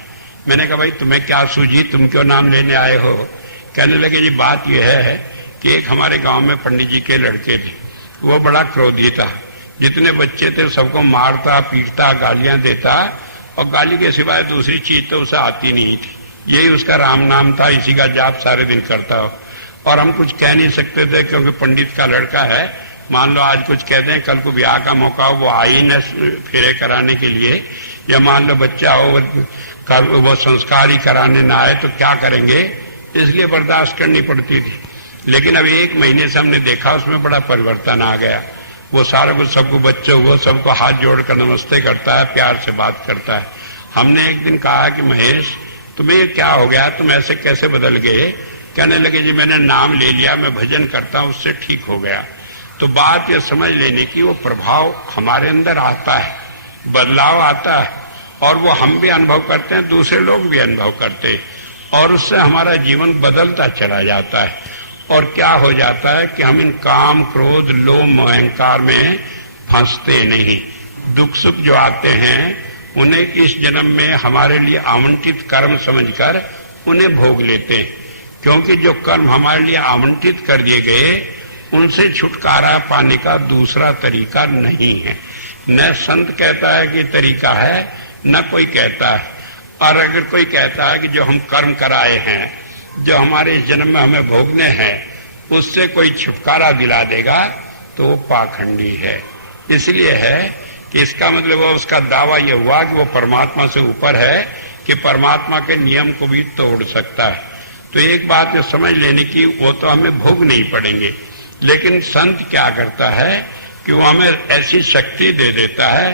मैंने कहा भाई तुम्हें क्या सूझी, तुम क्यों नाम लेने आए हो? कहने लगे जी बात यह है कि एक हमारे गांव में पंडित जी के लड़के थे, वो बड़ा क्रोधी था, जितने बच्चे थे सबको मारता पीटता गालियां देता और गाली के सिवाय दूसरी चीज तो उसे आती नहीं थी। यही उसका राम नाम था, इसी का जाप सारे दिन करता हो। और हम कुछ कह नहीं सकते थे क्योंकि पंडित का लड़का है, मान लो आज कुछ कहते हैं, कल को ब्याह का मौका हो, वो आई न फेरे कराने के लिए, या मान लो बच्चा हो वो संस्कार ही कराने ना आए तो क्या करेंगे, इसलिए बर्दाश्त करनी पड़ती थी। लेकिन अब 1 महीने से हमने देखा उसमें बड़ा परिवर्तन आ गया। वो सारा कुछ सबको बच्चे हुए सबको हाथ जोड़कर नमस्ते करता है, प्यार से बात करता है। हमने एक दिन कहा कि महेश तुम्हें क्या हो गया, तुम ऐसे कैसे बदल गए? कहने लगे जी मैंने नाम ले लिया, मैं भजन करता हूं, उससे ठीक हो गया। तो बात ये समझ लेने की वो प्रभाव हमारे अंदर आता है, बदलाव आता है और वो हम भी अनुभव करते हैं, दूसरे लोग भी अनुभव करते हैं और उससे हमारा जीवन बदलता चला जाता है। और क्या हो जाता है कि हम इन काम क्रोध लोभ अहंकार में फंसते नहीं। दुख सुख जो आते हैं उन्हें इस जन्म में हमारे लिए आवंटित कर्म समझकर उन्हें भोग लेते हैं, क्योंकि जो कर्म हमारे लिए आवंटित कर दिए गए उनसे छुटकारा पाने का दूसरा तरीका नहीं है। न संत कहता है कि तरीका है, न कोई कहता है। और अगर कोई कहता है कि जो हम कर्म कराए हैं, जो हमारे जन्म में हमें भोगने हैं, उससे कोई छुटकारा दिला देगा तो वो पाखंडी है। इसलिए है कि इसका मतलब वो उसका दावा यह हुआ कि वो परमात्मा से ऊपर है, कि परमात्मा के नियम को भी तोड़ सकता है। तो एक बात ये समझ लेने की, वो तो हमें भोग नहीं पड़ेंगे, लेकिन संत क्या करता है कि वो हमें ऐसी शक्ति दे देता है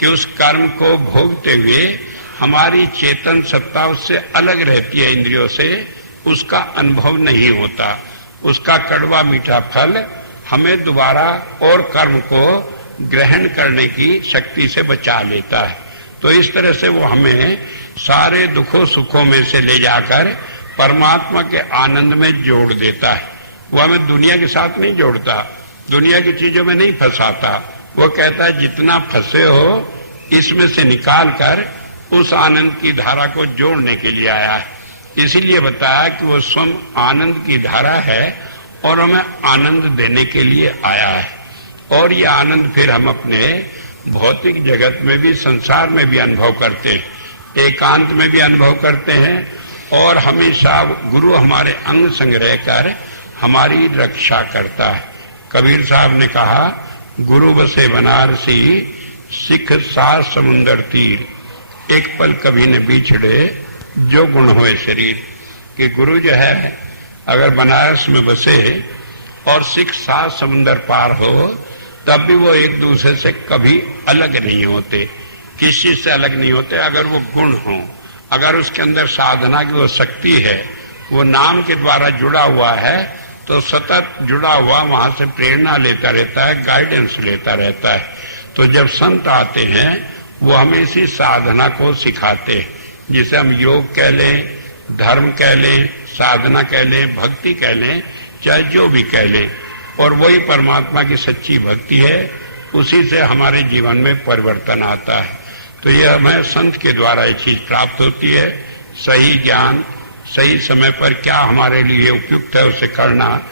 कि उस कर्म को भोगते हुए हमारी चेतन सत्ता उससे अलग रहती है, इंद्रियों से उसका अनुभव नहीं होता। उसका कड़वा मीठा फल हमें दोबारा और कर्म को ग्रहण करने की शक्ति से बचा लेता है। तो इस तरह से वो हमें सारे दुखों सुखों में से ले जाकर परमात्मा के आनंद में जोड़ देता है। वो हमें दुनिया के साथ नहीं जोड़ता, दुनिया की चीजों में नहीं फंसाता। वो कहता है जितना फंसे हो इसमें से निकाल कर उस आनंद की धारा को जोड़ने के लिए आया है। इसीलिए बताया कि वो स्वयं आनंद की धारा है और हमें आनंद देने के लिए आया है। और ये आनंद फिर हम अपने भौतिक जगत में भी, संसार में भी अनुभव करते हैं, एकांत में भी अनुभव करते हैं। और हमेशा गुरु हमारे अंग संग रहकर हमारी रक्षा करता है। कबीर साहब ने कहा, गुरु बसे बनारसी सिख सात समुंदर तीर, एक पल कभी न बिछड़े जो गुण होए शरीर। कि गुरु जो है अगर बनारस में बसे और सिख सात समुंदर पार हो तब भी वो एक दूसरे से कभी अलग नहीं होते, किसी से अलग नहीं होते। अगर वो गुण हो, अगर उसके अंदर साधना की वो शक्ति है, वो नाम के द्वारा जुड़ा हुआ है, तो सतत जुड़ा हुआ वहां से प्रेरणा लेता रहता है, गाइडेंस लेता रहता है। तो जब संत आते हैं वो हमें इसी साधना को सिखाते हैं, जिसे हम योग कह लें, धर्म कह लें, साधना कह लें, भक्ति कह लें, चाहे जो भी कह लें। और वही परमात्मा की सच्ची भक्ति है, उसी से हमारे जीवन में परिवर्तन आता है। तो यह हमें संत के द्वारा ये चीज प्राप्त होती है। सही ज्ञान सही समय पर क्या हमारे लिए उपयुक्त है उसे करना,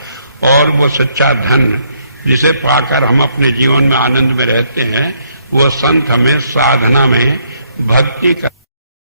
और वो सच्चा धन जिसे पाकर हम अपने जीवन में आनंद में रहते हैं, वो संत हमें साधना में भक्ति का